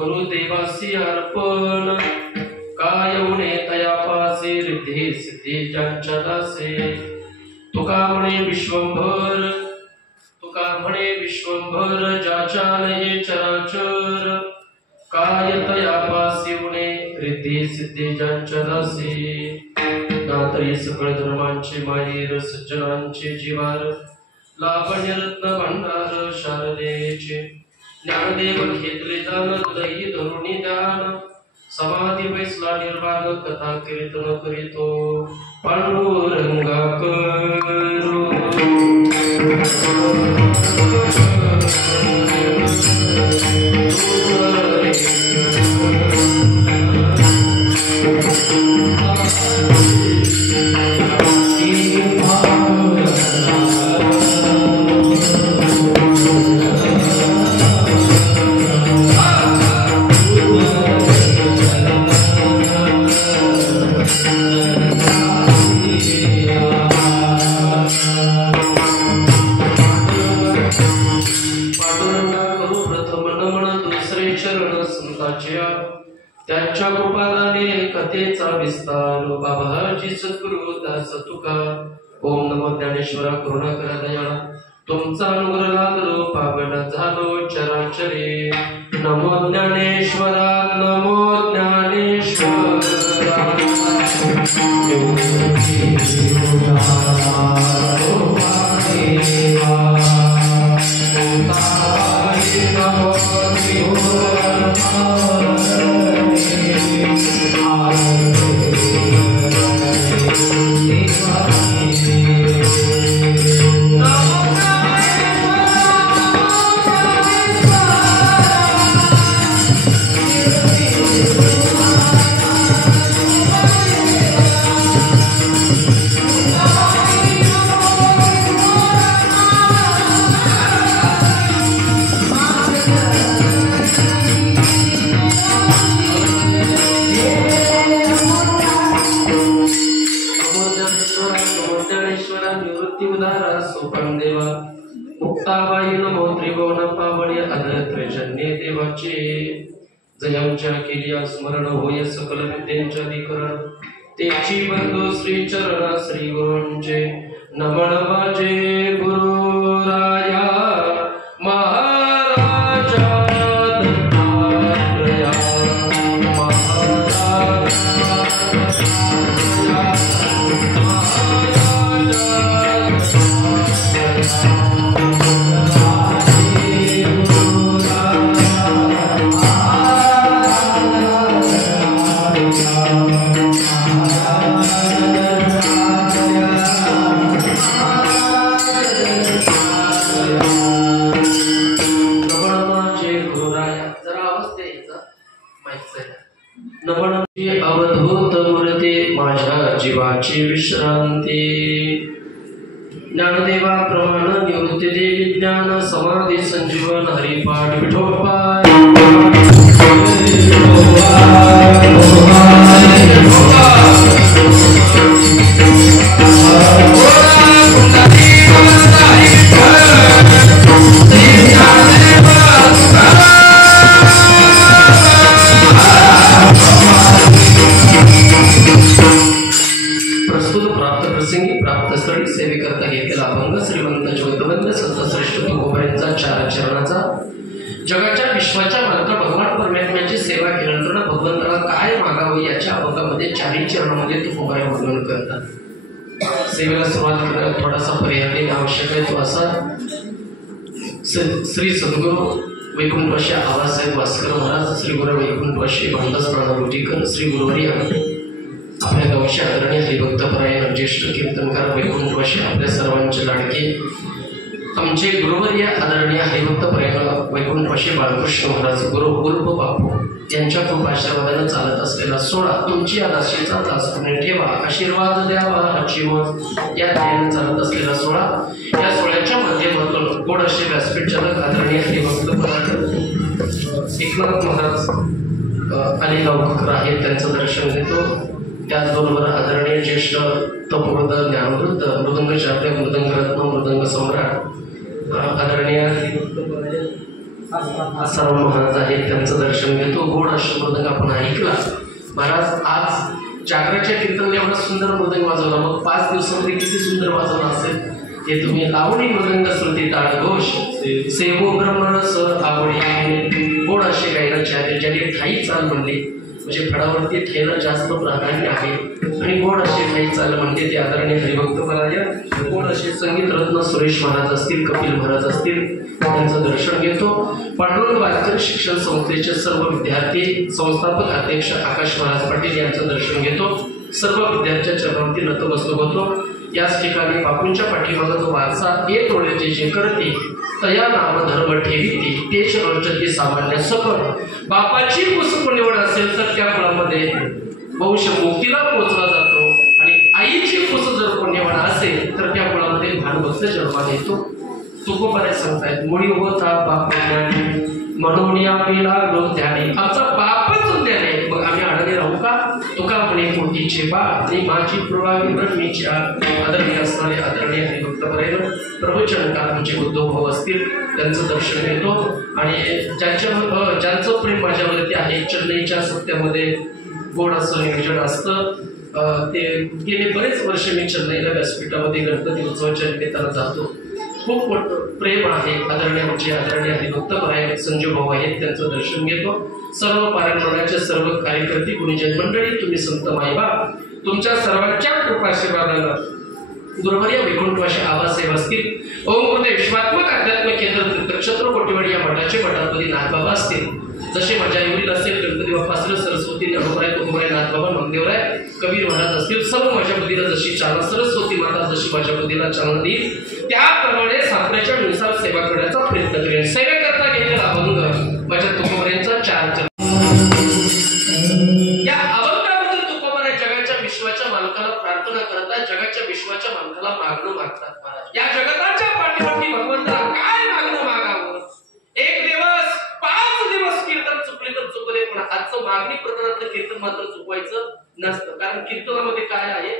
करू देवासी अर्पण काय उणे तयापासी रिद्धी सिद्धी ज्यांच्या दासे तुका म्हणे विश्वंभर ज्याच्या लये चराचर काय तयापासी उणे रिद्धी सिद्धी ज्यांच्या दासे दातरी सकळ धर्मांचे माहेर सज्जनांचे जीवार लावण्य रत्न भंडार शारदेचे ज्ञानदेव घेतले दान दही धरुणी दान समाधी वैसला निर्वाण कथा कीर्तन करीतो पांडुरंगा करू त्यांच्या कृपादाने कथेचा विस्तार बाबाजी सद्गुरु दास तुका ओम नमो ज्ञानेश्वरा करुणा करा दयाळा तुमचा अनुग्रह लादलो पावन झालो चराचरे नमो ज्ञानेश्वरा नमो ज्ञानेश्वरा धन्य देवाचे जयांच्या केली स्मरण होय सकल विद्यांच्या विकरण तेची बंधू श्री चरण श्री गुरूंचे नमन माझे गुरु राया महाराजा दत्तात्रया अवधूत मूर्ती माझ्या जीवाची विश्रांती ज्ञानदेवा प्रमाण निवृत्ती देवी ज्ञान समाधी संजीवन हरिपाठ विठोबा जगाच्या विश्वाच्या मालका भगवान परमात्म्याची सेवा केल्यानंतर भगवंताला काय मागावं याच्या अभंगामध्ये चारही चरणामध्ये तुकोबाई वर्णन करतात। सेवेला सुरुवात करताना थोडासा पर्याय देणे आवश्यक आहे। तो असा श्री सद्गुरू वैकुंठवासी आबासाहेब वास्कर महाराज, श्री गुरु वैकुंठवासी भानदास प्राणवटीकर, श्री गुरुवारी आपल्या गावचे आदरणीय हरिभक्तपरायण ज्येष्ठ कीर्तनकार वैकुंठवासी आपल्या सर्वांचे लाडके आमचे गुरुवर्य आदरणीय हरिभक्तपरायण वैकुंठवासी बाळकृष्ण महाराज गुरु उर्फ बापू यांच्या कृपा आशीर्वादाने चालत असलेला सोहळा तुमची आदाशीचा दासपणे ठेवा आशीर्वाद द्यावा अशी या ध्येयाने चालत असलेला सोहळा या सोहळ्याच्या माध्यमातून गोड असे व्यासपीठ चालक आदरणीय हरिभक्तपरायण एकनाथ महाराज अलिगावकर आहेत त्यांचं दर्शन घेतो। त्याचबरोबर आदरणीय ज्येष्ठ तपोवृद्ध ज्ञानवृद्ध मृदंग शाब्द मृदंग रत्न मृदंग सम्राट आदरणीय सर्व महाराज आहेत त्यांचं दर्शन घेतो। गोड अशी मृदंग आपण ऐकला। महाराज आज जागराच्या कीर्तन एवढा सुंदर मृदंग वाजवला, मग 5 दिवसामध्ये किती सुंदर वाजवला असेल हे तुम्ही लावणी मृदंग श्रुती ताडघोष सेवो ब्रह्मरस आवडी गोड असे गायनाचार्य ज्यांनी ठाई चाल म्हणली म्हणजे फळावरती ठेवणं जास्त प्राधान्य आहे आणि गोड असे ठाई चाल म्हणते ते आदरणीय हरिभक्तपरायण गोड असे संगीत रत्न सुरेश महाराज असतील, कपिल महाराज असतील त्यांचं दर्शन घेतो। पांडुरंग वारकर शिक्षण संस्थेचे सर्व विद्यार्थी संस्थापक अध्यक्ष आकाश महाराज पाटील यांचं दर्शन घेतो। सर्व विद्यार्थ्यांच्या चरणावरती नतमस्तक होतो। याच ठिकाणी बापूंच्या पाठीमागे जो वारसा ये तोडे जे करते तया नाम धर्म ठेवी तेच रोचते सामान्य सकळ बापाची पुस्तक निवड असेल तर त्या फळामध्ये वंश मुक्तीला पोचला जातो आणि आईची पुस्तक जर पुण्यवड असेल तर त्या फळामध्ये भानभक्त जन्माला येतो। तुकोबारे सांगतायत मुळी होता बाप म्हणून या पिला लोक ध्यानी आमचा बापच ध्याने मग आम्ही अडगे राहू का? तुका म्हणे कोटीचे बा आणि माझी प्रभावी ब्रह्मीची आदरणीय असणारे आदरणीय हरिभक्तपरायण प्रवचनकार आमचे उद्धव भाऊ असतील त्यांचं दर्शन घेतो आणि ज्यांचं प्रेम माझ्यावरती आहे चेन्नईच्या सत्यामध्ये गोड असं नियोजन असतं ते गेले बरेच वर्ष मी चेन्नईला व्यासपीठामध्ये गणपती उत्सवाच्या निमित्तानं जातो। खूप मोठं प्रेम आहे आदरणीय आमचे आदरणीय हरिभक्तपरायण संजू भाऊ आहेत त्यांचं दर्शन घेतो। सर्व पारायणाच्या सर्व कार्यकर्ते गुणीजन मंडळी तुम्ही संत मायबा तुमच्या सर्वांच्या कृपाशीर्वादानं गुरुवर्य वैकुंठवासी आबासाहेब असतील, ओम गुरुदेव विश्वात्मक आध्यात्मिक केंद्र तीर्थक्षेत्र कोटीवाडी या मठाचे मठापती नाथबाबा असतील, जसे माझ्या आईवडील असेल गणपती बाप्पा असतील, सरस्वती ज्ञानोबराय तुकोबाराय नाथबाबा नामदेवराय कबीर महाराज असतील, सर्व माझ्या बुद्धीला जशी चालना सरस्वती माता जशी माझ्या बुद्धीला चालना देईल त्याप्रमाणे सापड्याच्या नुसार सेवा करण्याचा प्रयत्न करेन। सेवेकरता घेतलेला अभंग माझ्या तुकोबारायांचा 4 या अभंगाबद्दल तुकोबाराय जगाच्या विश्वाच्या मालकाला प्रार्थना करतात, जगाच्या विश्वाच्या मालकाला मागणं मागतात। महाराज या जगताच्या पाठीपाठी भगवंताला काय मागणं मागावं? एक दिवस 5 दिवस कीर्तन चुकले तर चुकले, पण आजचं मागणी प्रकरणातलं कीर्तन मात्र चुकवायचं नसतं। कारण कीर्तनामध्ये काय आहे,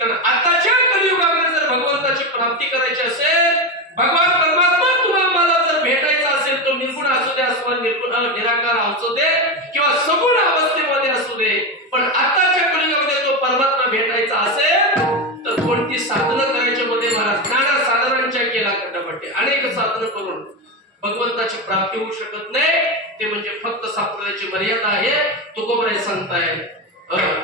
कारण आताच्या कलियुगामध्ये जर भगवंताची प्राप्ती करायची असेल, भगवान परमात्मा तुम्हाला मला जर भेटायचा असेल तो निर्गुण असू द्या अथवा निराकार असू दे किंवा सगुण अवस्थेमध्ये असू दे, पण आताच्या कलियुगामध्ये जो परमात्मा भेटायचा असेल तर कोणती साधनं करायच्या मध्ये महाराज नाना साधनांच्या केला खंडपट्टी अनेक साधनं करून भगवंताची प्राप्ती होऊ शकत नाही. ते म्हणजे फक्त सापडण्याची मर्यादा आहे. तुकोबराय सांगताय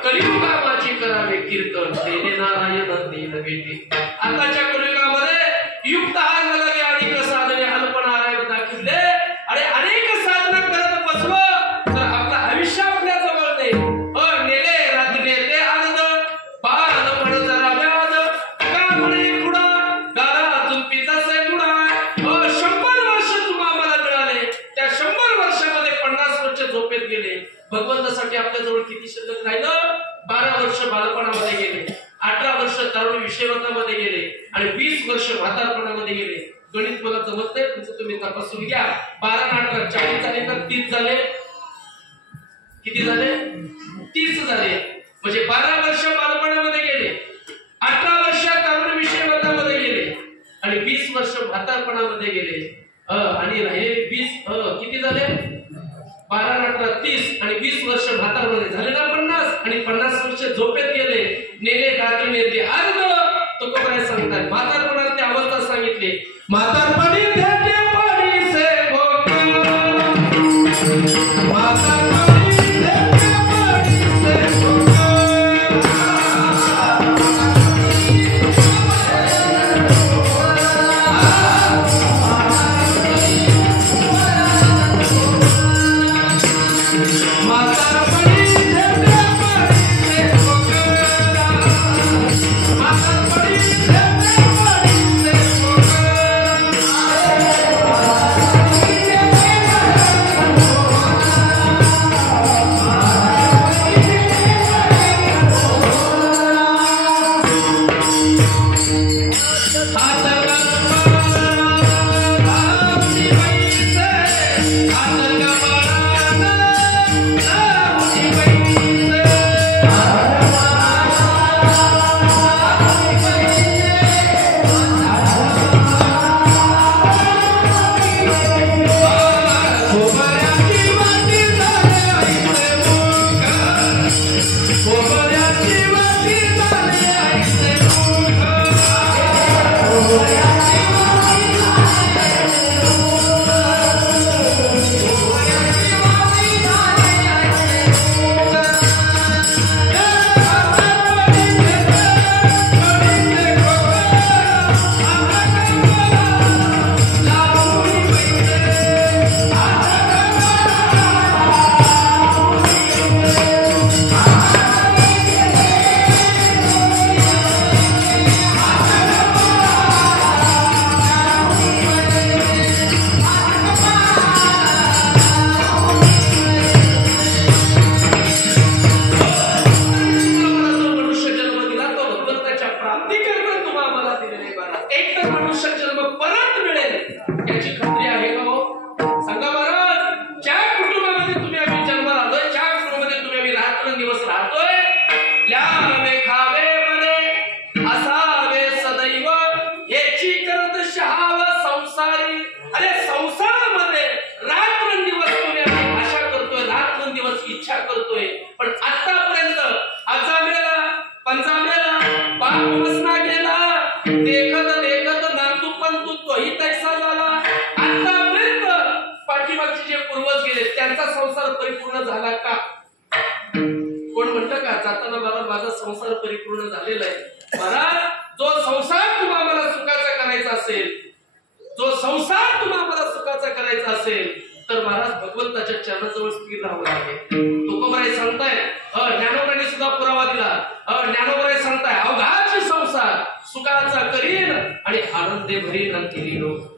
कलियुगा माझी करावे कीर्तन तेने नारायण दीन भेटी. आताच्या कलियुगामध्ये युक्त हार लगावे अनेक साधने अल्प नारायण दाखवले आणि अनेक साधना करत बसलो तर आपलं आयुष्य आपल्या जवळ नाही. नेले रात्री ते आनंद बाल म्हण जरा व्याध का म्हणे कुडा गाला जुंपीचा से कुडा. 100 वर्ष तुम्हाला मला मिळाले, त्या 100 वर्षामध्ये 50 वर्ष झोपेत गेले. भगवंतासाठी आपल्या जवळ किती शिल्लक राहिलं? 12 वर्ष बालपणामध्ये गेले, 18 वर्ष तरुण विषयवतामध्ये गेले आणि 20 वर्ष म्हातारपणामध्ये गेले. गणित मला जमत नाही, तुमचं तुम्ही तपासून घ्या. 12 आणि 18 40 झाले तर 30 झाले. किती झाले? 30 झाले. म्हणजे 12 वर्ष बालपणामध्ये गेले, 18 वर्ष तरुण विषयवतामध्ये गेले आणि 20 वर्ष म्हातारपणामध्ये गेले. आणि राहिले 20 किती झाले? 12 आणि 18 30 आणि 20 वर्ष म्हातारपणे झाले ना 50 आणि 50 वर्ष झोपेत गेले. नेले रात्री नेते अर्ध. तुकोबराय सांगतात म्हातारपणात ती अवस्था सांगितली. म्हातारपणी त्याचे पाणी से संसार परिपूर्ण झालेला आहे. महाराज जो संसार तुम्हाला सुखाचा करायचा असेल, जो संसार तुम्हाला सुखाचा करायचा असेल तर महाराज भगवंताच्या चरणाजवळ स्थिर राहावं लागेल. तुकोबराय सांगताय ज्ञानोबराने सुद्धा पुरावा दिला. ज्ञानोबराय सांगताय अवघाच संसार सुखाचा करीन आणि आनंदे भरीन अंतिरी लोक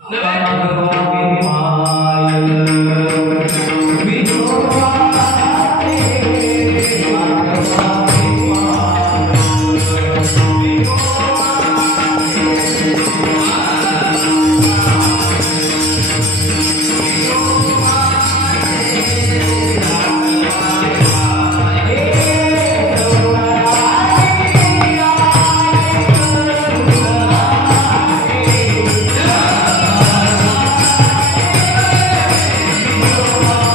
Oh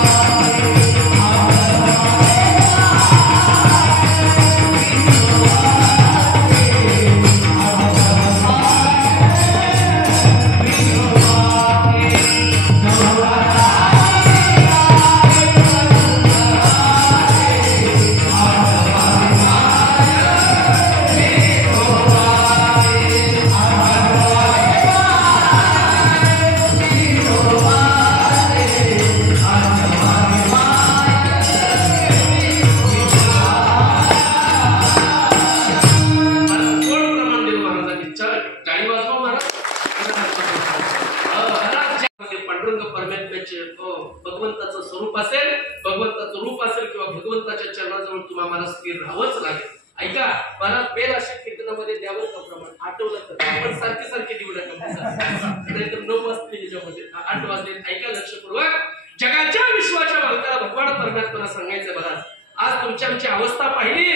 भगवंताचं रूप असेल किंवा भगवंताच्या चरणाजवळ तुम्हाला स्थिर राहावंच लागेल. ऐका, मला बेल अशा कीर्तनामध्ये द्यावं का प्रमाण आठवलं तर आपण सारखी सारखी देऊ नका, नाहीतर 9 वाजले त्याच्यामध्ये 8 वाजले. ऐका लक्षपूर्वक, जगाच्या विश्वाच्या मालकाला भगवान परमात्म्याला सांगायचं महाराज, आज तुमची आमची अवस्था पाहिली,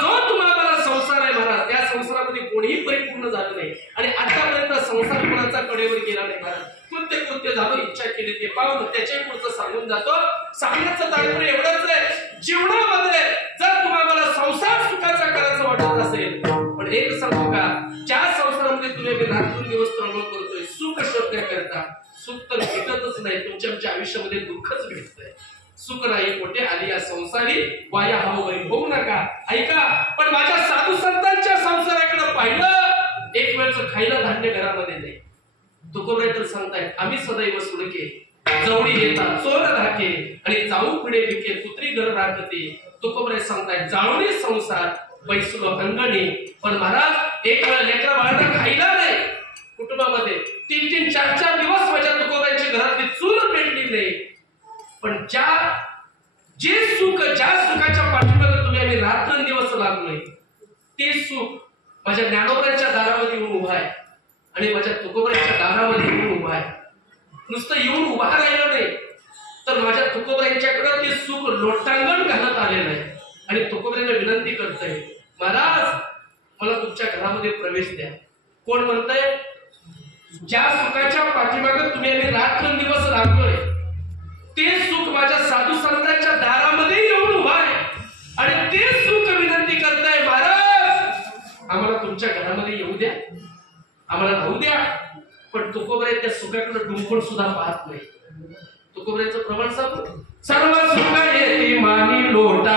जो तुम्हाला संसार आहे महाराज, त्या संसारामध्ये कोणीही परिपूर्ण झालं नाही आणि आतापर्यंत संसार कोणाचा कडेवर गेला नाही महाराज. कृत्य झालं, इच्छा केली ते पाहून त्याच्याही पुढचं सांगून जातो. सांगण्याचं तात्पर्य एवढंच आहे, जीवनामध्ये जर तुम्हाला संसार सुखाचा करायचं वाटत असेल, पण एक सांगू का, ज्या संसारामध्ये तुम्ही रात्रंदिवस तळमळ करतोय सुख शोधण्याकरता, सुख तर भेटतच नाही, तुमच्या आयुष्यामध्ये दुःखच भेटतंय. सुख नाही कोठे आली या संसारी, वाया हवं होऊ नका. ऐका, पण माझ्या साधू संतांच्या संसाराकडे पाहिलं, एक वेळचं खायला धान्य घरामध्ये नाही. तुकोबराय तर सांगतायत, आम्ही सदैव सुडके जवळी येतात चोर धाके आणि जाऊ पुढे विके पुत्री घर राखते. तुकोबराय सांगतायत, जाळूनी संसार बैसलो अंगणी. पण महाराज, एक वेळा लेकरा बाळांना खायला नाही, कुटुंबामध्ये 3-3, 4-4 दिवस माझ्या तुकोबरायची घरातली चूल पेटली नाही. पण जे सुख, ज्या सुखाच्या पाठीमागे तुम्ही आम्ही रात्रंदिवस लागलोय, ते सुख माझ्या ज्ञानोबराच्या दारामध्ये येऊन उभा आहे आणि माझ्या तुकोबराच्या दारामध्ये येऊन उभा आहे. नुसतं येऊन उभा राहिलं नाही, तर माझ्या तुकोबरायांच्याकडे ते सुख लोटांगण घालत आलेलं आहे आणि तुकोबरायांना विनंती करतोय, महाराज मला तुमच्या घरामध्ये प्रवेश द्या. कोण म्हणतंय, ज्या सुखाच्या पाठीमागे तुम्ही आम्ही रात्रंदिवस लागलोय, ते सुख माझ्या साधू संतांच्या दारामध्ये येऊन उभा आहे आणि ते सुख विनंती करताय, महाराज आम्हाला तुमच्या घरामध्ये येऊ द्या, आम्हाला राहू द्या. पण तुकोबराय त्या सुखाकडे डुंकून सुद्धा पाहत नाही. तुकोबरायचं प्रमाण सांगू, सर्व सुख येते मानी लोटा,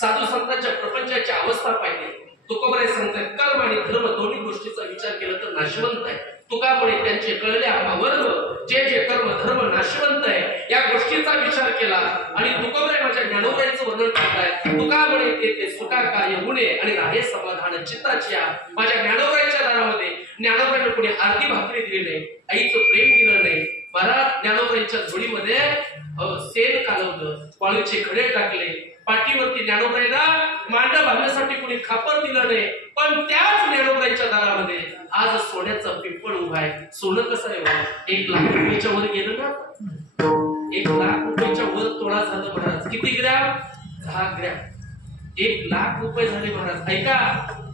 साधू संतांच्या प्रपंचाची अवस्था पाहिली. तुकोबराय सांगतात, कर्म आणि धर्म दोन्ही गोष्टीचा विचार केला तर नाशवंत आहे. तुकामुळे त्यांचे कळले आम्हावर जे कर्म धर्म नाशवंत आहे या गोष्टीचा विचार केला आणि तुकोबराय माझ्या ज्ञानोबरायचं वर्णन करतायत. तुकामुळे ते सुखा काय गुणे आणि राहे समाधान चित्ताची. माझ्या ज्ञानोबरायच्या दारामध्ये ज्ञानोबरायने कुणी आरती भाकरी दिली नाही, आईचं प्रेम दिलं नाही. महाराज ज्ञानोबरायच्या झोळीमध्ये सेन कालवलं, वाळूचे खडे टाकले, पाठीवरती ज्ञानोबरायला मांडा बांधण्यासाठी कोणी खापर दिलं नाही. पण त्याच ज्ञानोबरायच्या दारामध्ये आज सोन्याचा पिंपळ उभा आहे. सोनं कसं आहे, 1 लाख रुपयाच्या वर गेलं ना, 1 लाख रुपयाच्या वर तोळा झालं महाराज. किती ग्रॅम? 10 ग्रॅम. 1 लाख रुपये झाले महाराज. ऐका,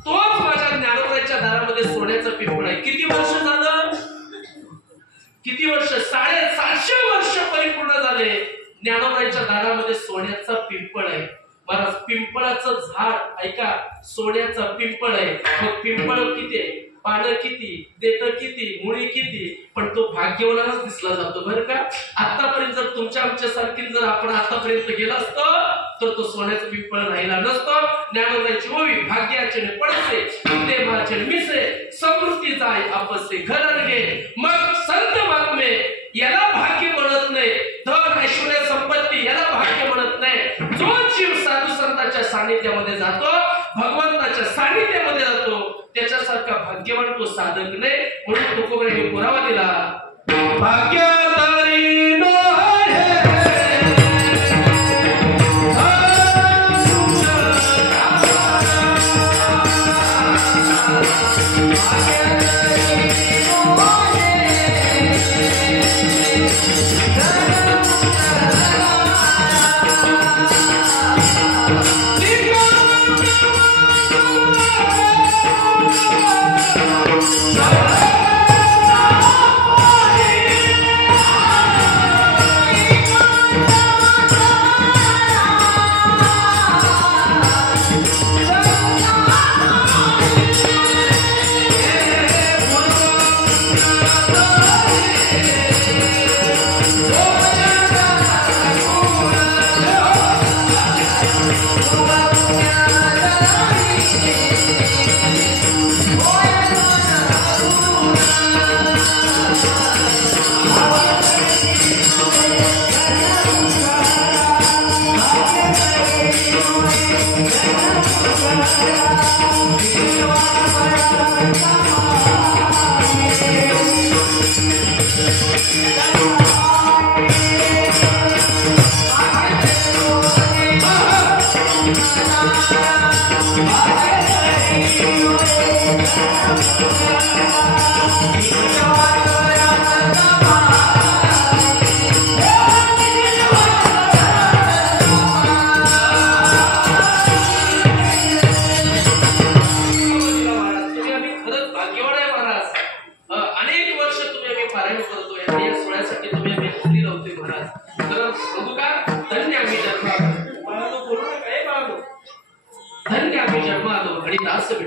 तोच माझ्या ज्ञानोबरायच्या दारामध्ये सोन्याचा पिंपळ आहे. किती वर्ष झालं? किती वर्ष? 750 वर्ष परिपूर्ण झाले. ज्ञानोबरायच्या दारामध्ये सोन्याचा पिंपळ आहे महाराज. पिंपळाचं झाड, ऐका, सोन्याचा पिंपळ आहे. मग पिंपळ किती आहे, पानं किती, देठ किती, मुळी किती, पण तो भाग्यवानाच दिसला जातो बरं का. आतापर्यंत जर तुमच्या आमच्या सारखी जर आपण आतापर्यंत गेला असतो तर तो सोन्याचा पिंपळ राहिला नसतो. ज्ञानोबरायची ओवी, भाग्याचे पडसे ते माझे मिसे समृद्धी जाय आपसे घर घे. मग संत महात्मे याला भाग्य म्हणत नाही, धन ऐश्वर्य संपत्ती याला भाग्य म्हणत नाही. जो जीव साधू संतांच्या सानिध्यामध्ये जातो, भगवंताच्या सानिध्यामध्ये जातो, त्याच्यासारखा भाग्यवान तो साधक नाही. म्हणून तुकोबरायांनी पुरावा दिला, भाग्यधारी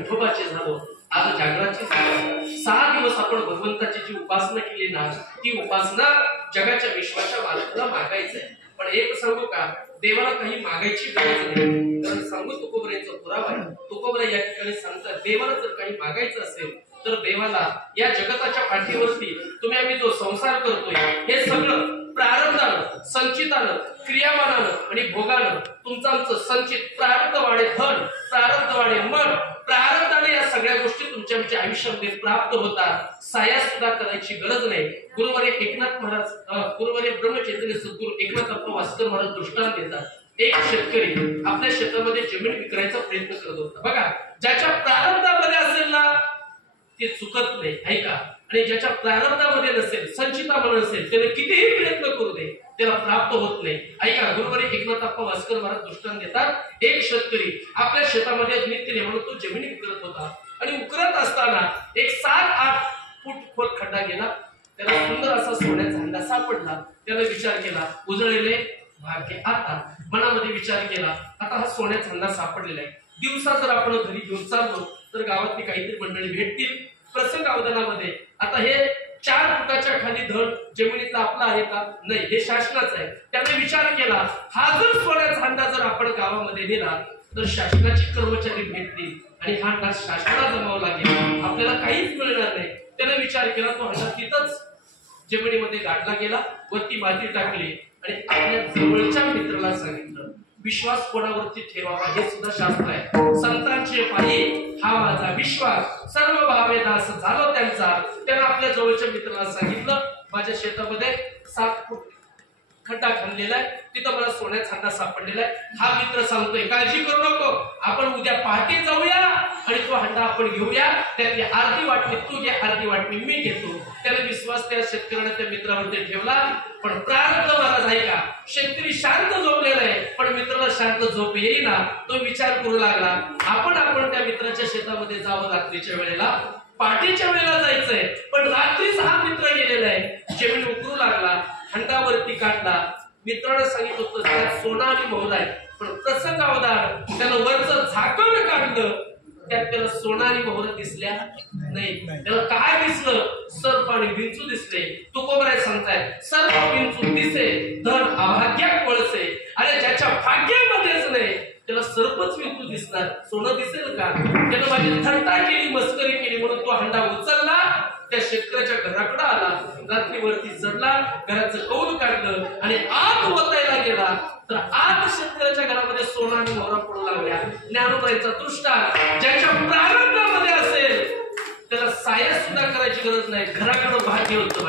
विठोबाचे झालो. आज जागराची 6 दिवस आपण भगवंताची जी उपासना केली ना, ती उपासना जगाच्या विश्वाच्या मालकाला मागायचंय. पण एक सांगू का, देवाला काही मागायची गरज नाही. कारण सांगू तुकोबराचा पुरावा आहे. तुकोबरा या ठिकाणी सांगतात, देवाला जर काही मागायचं असेल तर देवाला या जगताच्या पाठीवरती तुम्ही आम्ही जो संसार करतोय हे सगळं प्रारब्धानं, संचितानं, क्रियामानानं आणि भोगानं तुमचं आमचं संचित प्रारब्ध वाढे धन, प्रारब्ध वाढे मन, प्रारब्धाने या सगळ्या गोष्टी तुमच्या आमच्या आयुष्यामध्ये प्राप्त होतात. साया सुद्धा करायची गरज नाही. गुरुवर्य एकनाथ महाराज, गुरुवर्य ब्रह्मचैतन्य सद्गुरू एकनाथ अप्पा वास्कर महाराज दृष्टांत देतात. एक शेतकरी आपल्या शेतामध्ये जमीन विकण्याचा प्रयत्न करत होता. बघा, ज्याच्या प्रारब्धामध्ये असेल ना ते चुकत नाही, ऐका. आणि ज्याच्या प्रारब्धामध्ये नसेल, संचितामध्ये नसेल, त्याने कितीही प्रयत्न करू दे त्याला प्राप्त होत नाही. ऐका, गुरुवर्य एकनाथ अप्पा वास्कर महाराज दृष्टांत देतात. एक शेतकरी आपल्या शेतामध्ये नित्य म्हणून तो जमीन विकत होता आणि उकरत असताना एक 7-8 फूट खोल खड्डा गेला. त्याला सुंदर असा सोन्याचा हंडा सापडला. त्याने विचार केला, उजळलेले भाग्य. आता मनामध्ये विचार केला, आता हा सोन्याचा हंडा सापडलेला आहे. दिवसा जर आपण घरी घेऊन चाललो तर गावातली काहीतरी मंडळी भेटतील. प्रसंग अवधानामध्ये आता हे 4 फुटाच्या खाली धड जमिनीतला आपला आहे का? नाही, हे शासनाचं आहे. त्याने विचार केला, हा जर सोन्याचा हंडा जर आपण गावामध्ये नेला तर शासनाचे कर्मचारी भेटतील आणि हा हंडा शासनाला जमावा लागेल, आपल्याला काहीच मिळणार नाही. त्याने विचार केला, तो हंडा तिथंच जमिनीमध्ये गाडला गेला, वरती माती टाकली आणि आपल्या जवळच्या मित्राला सांगितलं. विश्वास कोणावरती ठेवावा हे सुद्धा शास्त्र आहे. संतांचे पायी हा माझा विश्वास, सर्व भावे दास झालो त्यांचा. त्यानं आपल्या जवळच्या मित्राला सांगितलं, माझ्या शेतामध्ये 7 फूट खड्डा खणलेला आहे, तिथं मला सोन्याचा हंडा सापडलेला आहे. हा मित्र सांगतोय, काळजी करू नको, आपण उद्या पहाटे जाऊया आणि तो हंडा आपण घेऊया. त्यातली अर्धी वाटणी तू घे, अर्धी वाटणी मी घेतो. त्याने विश्वास त्या शेतकऱ्याने त्या मित्रावरती ठेवला. पण प्रारब्ध महाराज आहे का, शेतकरी शांत झोपलेला आहे पण मित्राला शांत झोप येईना. तो विचार करू लागला, आपण त्या मित्राच्या शेतामध्ये जावं रात्रीच्या वेळेला. पहाटेच्या वेळेला जायचंय पण रात्रीच हा मित्र गेलेला आहे. जमीन उकरू लागला, हंडावरती काढला. मित्राने सांगितलं होतं त्यात सोना आणि मोहर आहे. पण प्रसंग अवधान त्यानं वरचं झाकण काढलं, त्यात त्याला सोना आणि मोहर दिसल्या नाही. त्याला काय दिसलं? सर्प आणि विंचू दिसले. तुकोबराय सांगताय, सर्प विंचू दिसे धन अभाग्यात वळसे. आणि ज्याच्या भाग्यामध्येच नाही त्याला सर्पच विंचू दिसणार, सोनं दिसेल का? त्यानं माझी थट्टा केली, मस्करी केली म्हणून तो हंडा उचलला, त्या शेतकऱ्याच्या घराकडे आला, रात्रीवरती चढला, घराचं कौल काढलं आणि आत ओतायला गेला तर आत शेतकऱ्याच्या घरामध्ये सोना आणि मोहरा पडू लागल्या. ज्ञानोबाईचा दृष्टांत, ज्याच्या प्रारब्धामध्ये असेल त्याला साया सुद्धा करायची गरज नाही, घराकडे भाग्य होतं.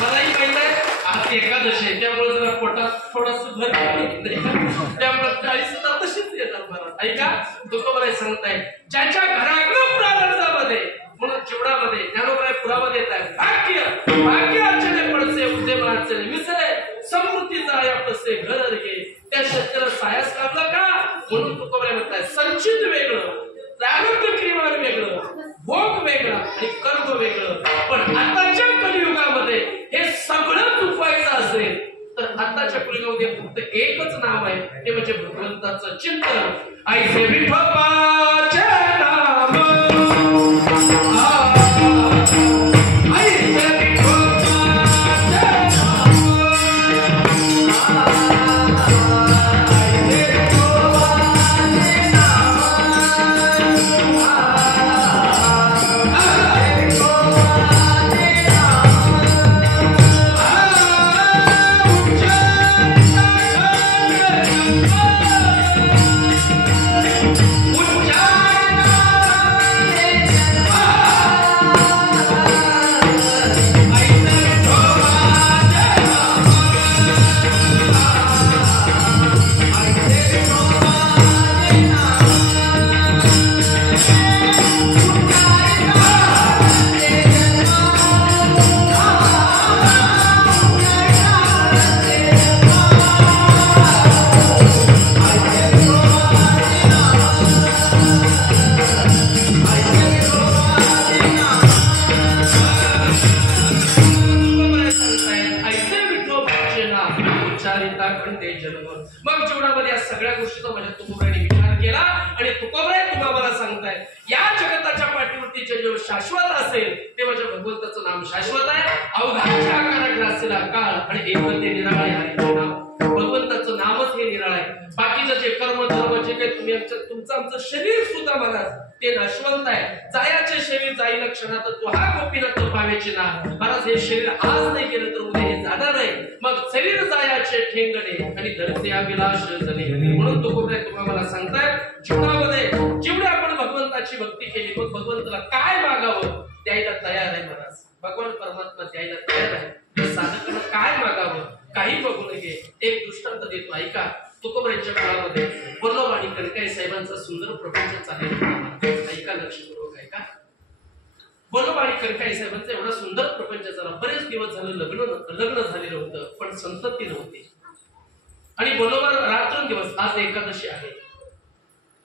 मलाही माहित आहे आज एकादशी आहे, त्यामुळे जरा पोटात थोडस भर त्यामुळे 40 सुद्धा तशीच येतात. मला ऐका, तुकोबराय सांगताय, ज्याच्या घराकडे प्रारब्धामध्ये म्हणून जीवनामध्ये ज्ञानोबाई पुरावा देत आहे, भाग्य भाग्य अर्चने पडसे उद्यम अर्चने विसरे समृद्धी जाया पसे घर रे. त्या शेतकऱ्याला सायास काढला का म्हणून तुकोबराय म्हणताय, संचित वेगळं, प्रारब्ध क्रियावान वेगळं, भोग वेगळा आणि कर्म वेगळं. पण आताच्या कलियुगामध्ये हे सगळं चुकवायचं असेल तर आताच्या कलियुगामध्ये फक्त एकच नाव आहे, ते म्हणजे भगवंताचं चिंतन. ऐसे विठोबाचे नाम खंडे जन्म. मग जीवनामध्ये या सगळ्या गोष्टीचा माझ्या तुकोबराने विचार केला आणि तुकोबराय तुम्हा मला सांगताय या जगताच्या पाठीवरती जे शाश्वत असेल ते माझ्या भगवंताचं नाम शाश्वत आहे. अवघाच्या आकारात ग्रासेला काळ आणि एक ते निराळे हरीचे नाम. भगवंताचं नामच हे निराळ आहे. बाकीचं जे कर्म धर्म जे काही तुम्ही तुमचं आमचं शरीर सुद्धा मला ते नाशवंत आहे. जायाचे शरीर जाईल क्षणात तू हा गोपीनाथ पावेचे ना. महाराज हे शरीर आज नाही गेलं तर उद्या हे जाणार आहे. मग शरीर जायाचे ठेंगणे आणि धरते अभिलाष जने. म्हणून तो गोपीनाथ तुम्हाला मला सांगताय जीवनामध्ये जेवढे आपण भगवंताची भक्ती केली मग भगवंताला काय मागावं द्यायला तयार आहे. महाराज भगवान परमात्मा द्यायला तयार आहे. साधकांना काय मागावं काही बघू नये. एक दृष्टांत देतो ऐका. तुकोबराच्या काळामध्ये वल्लभ आणि कणकाई साहेबांचा सुंदर प्रपंच चालेल. ऐका लक्षपूर्वक ऐका. वल्लभ आणि कणकाई साहेबांचा एवढा सुंदर प्रपंच झाला. बरेच दिवस झाले लग्न झालेलं होतं पण संतती नव्हती. आणि वल्लभ रात्रंदिवस आज एकादशी आहे.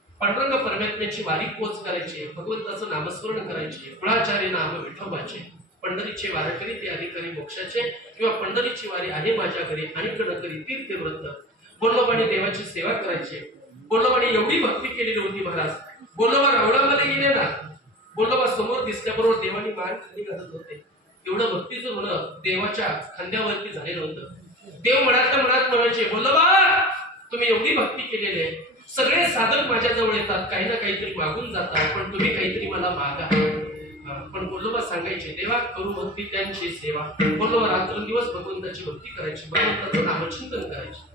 पांडुरंग परमात्म्याची वारी पोच करायची. भगवंताचं नामस्मरण करायचे. कुळाचारी नाम विठोबाचे. पंढरीचे वारकरी ते अधिकारी मोक्षाचे किंवा पंढरीची वारी आहे माझ्या घरी आणि कणकरी तीर्थव्रत. वल्लभाने देवाची सेवा करायची. वल्लभाने एवढी भक्ती केलेली होती. महाराज वल्लभा रावणामध्ये गेले ना. वल्लभा समोर दिसल्याबरोबर देवानी मान खाली घालत होते. एवढं भक्तीचं म्हणणं देवाच्या खांद्यावरती झालेलं होतं. देव मनातल्या मनात म्हणायचे वल्लभा तुम्ही एवढी भक्ती केलेली आहे. सगळे साधक माझ्या जवळ येतात काही ना काहीतरी मागून जातात पण तुम्ही काहीतरी मला मागा. पण वल्लभा सांगायचे देवा करू भक्ती त्यांची सेवा. वल्लभा रात्रंदिवस भगवंताची भक्ती करायची. भगवंताचं नामचिंतन करायचे.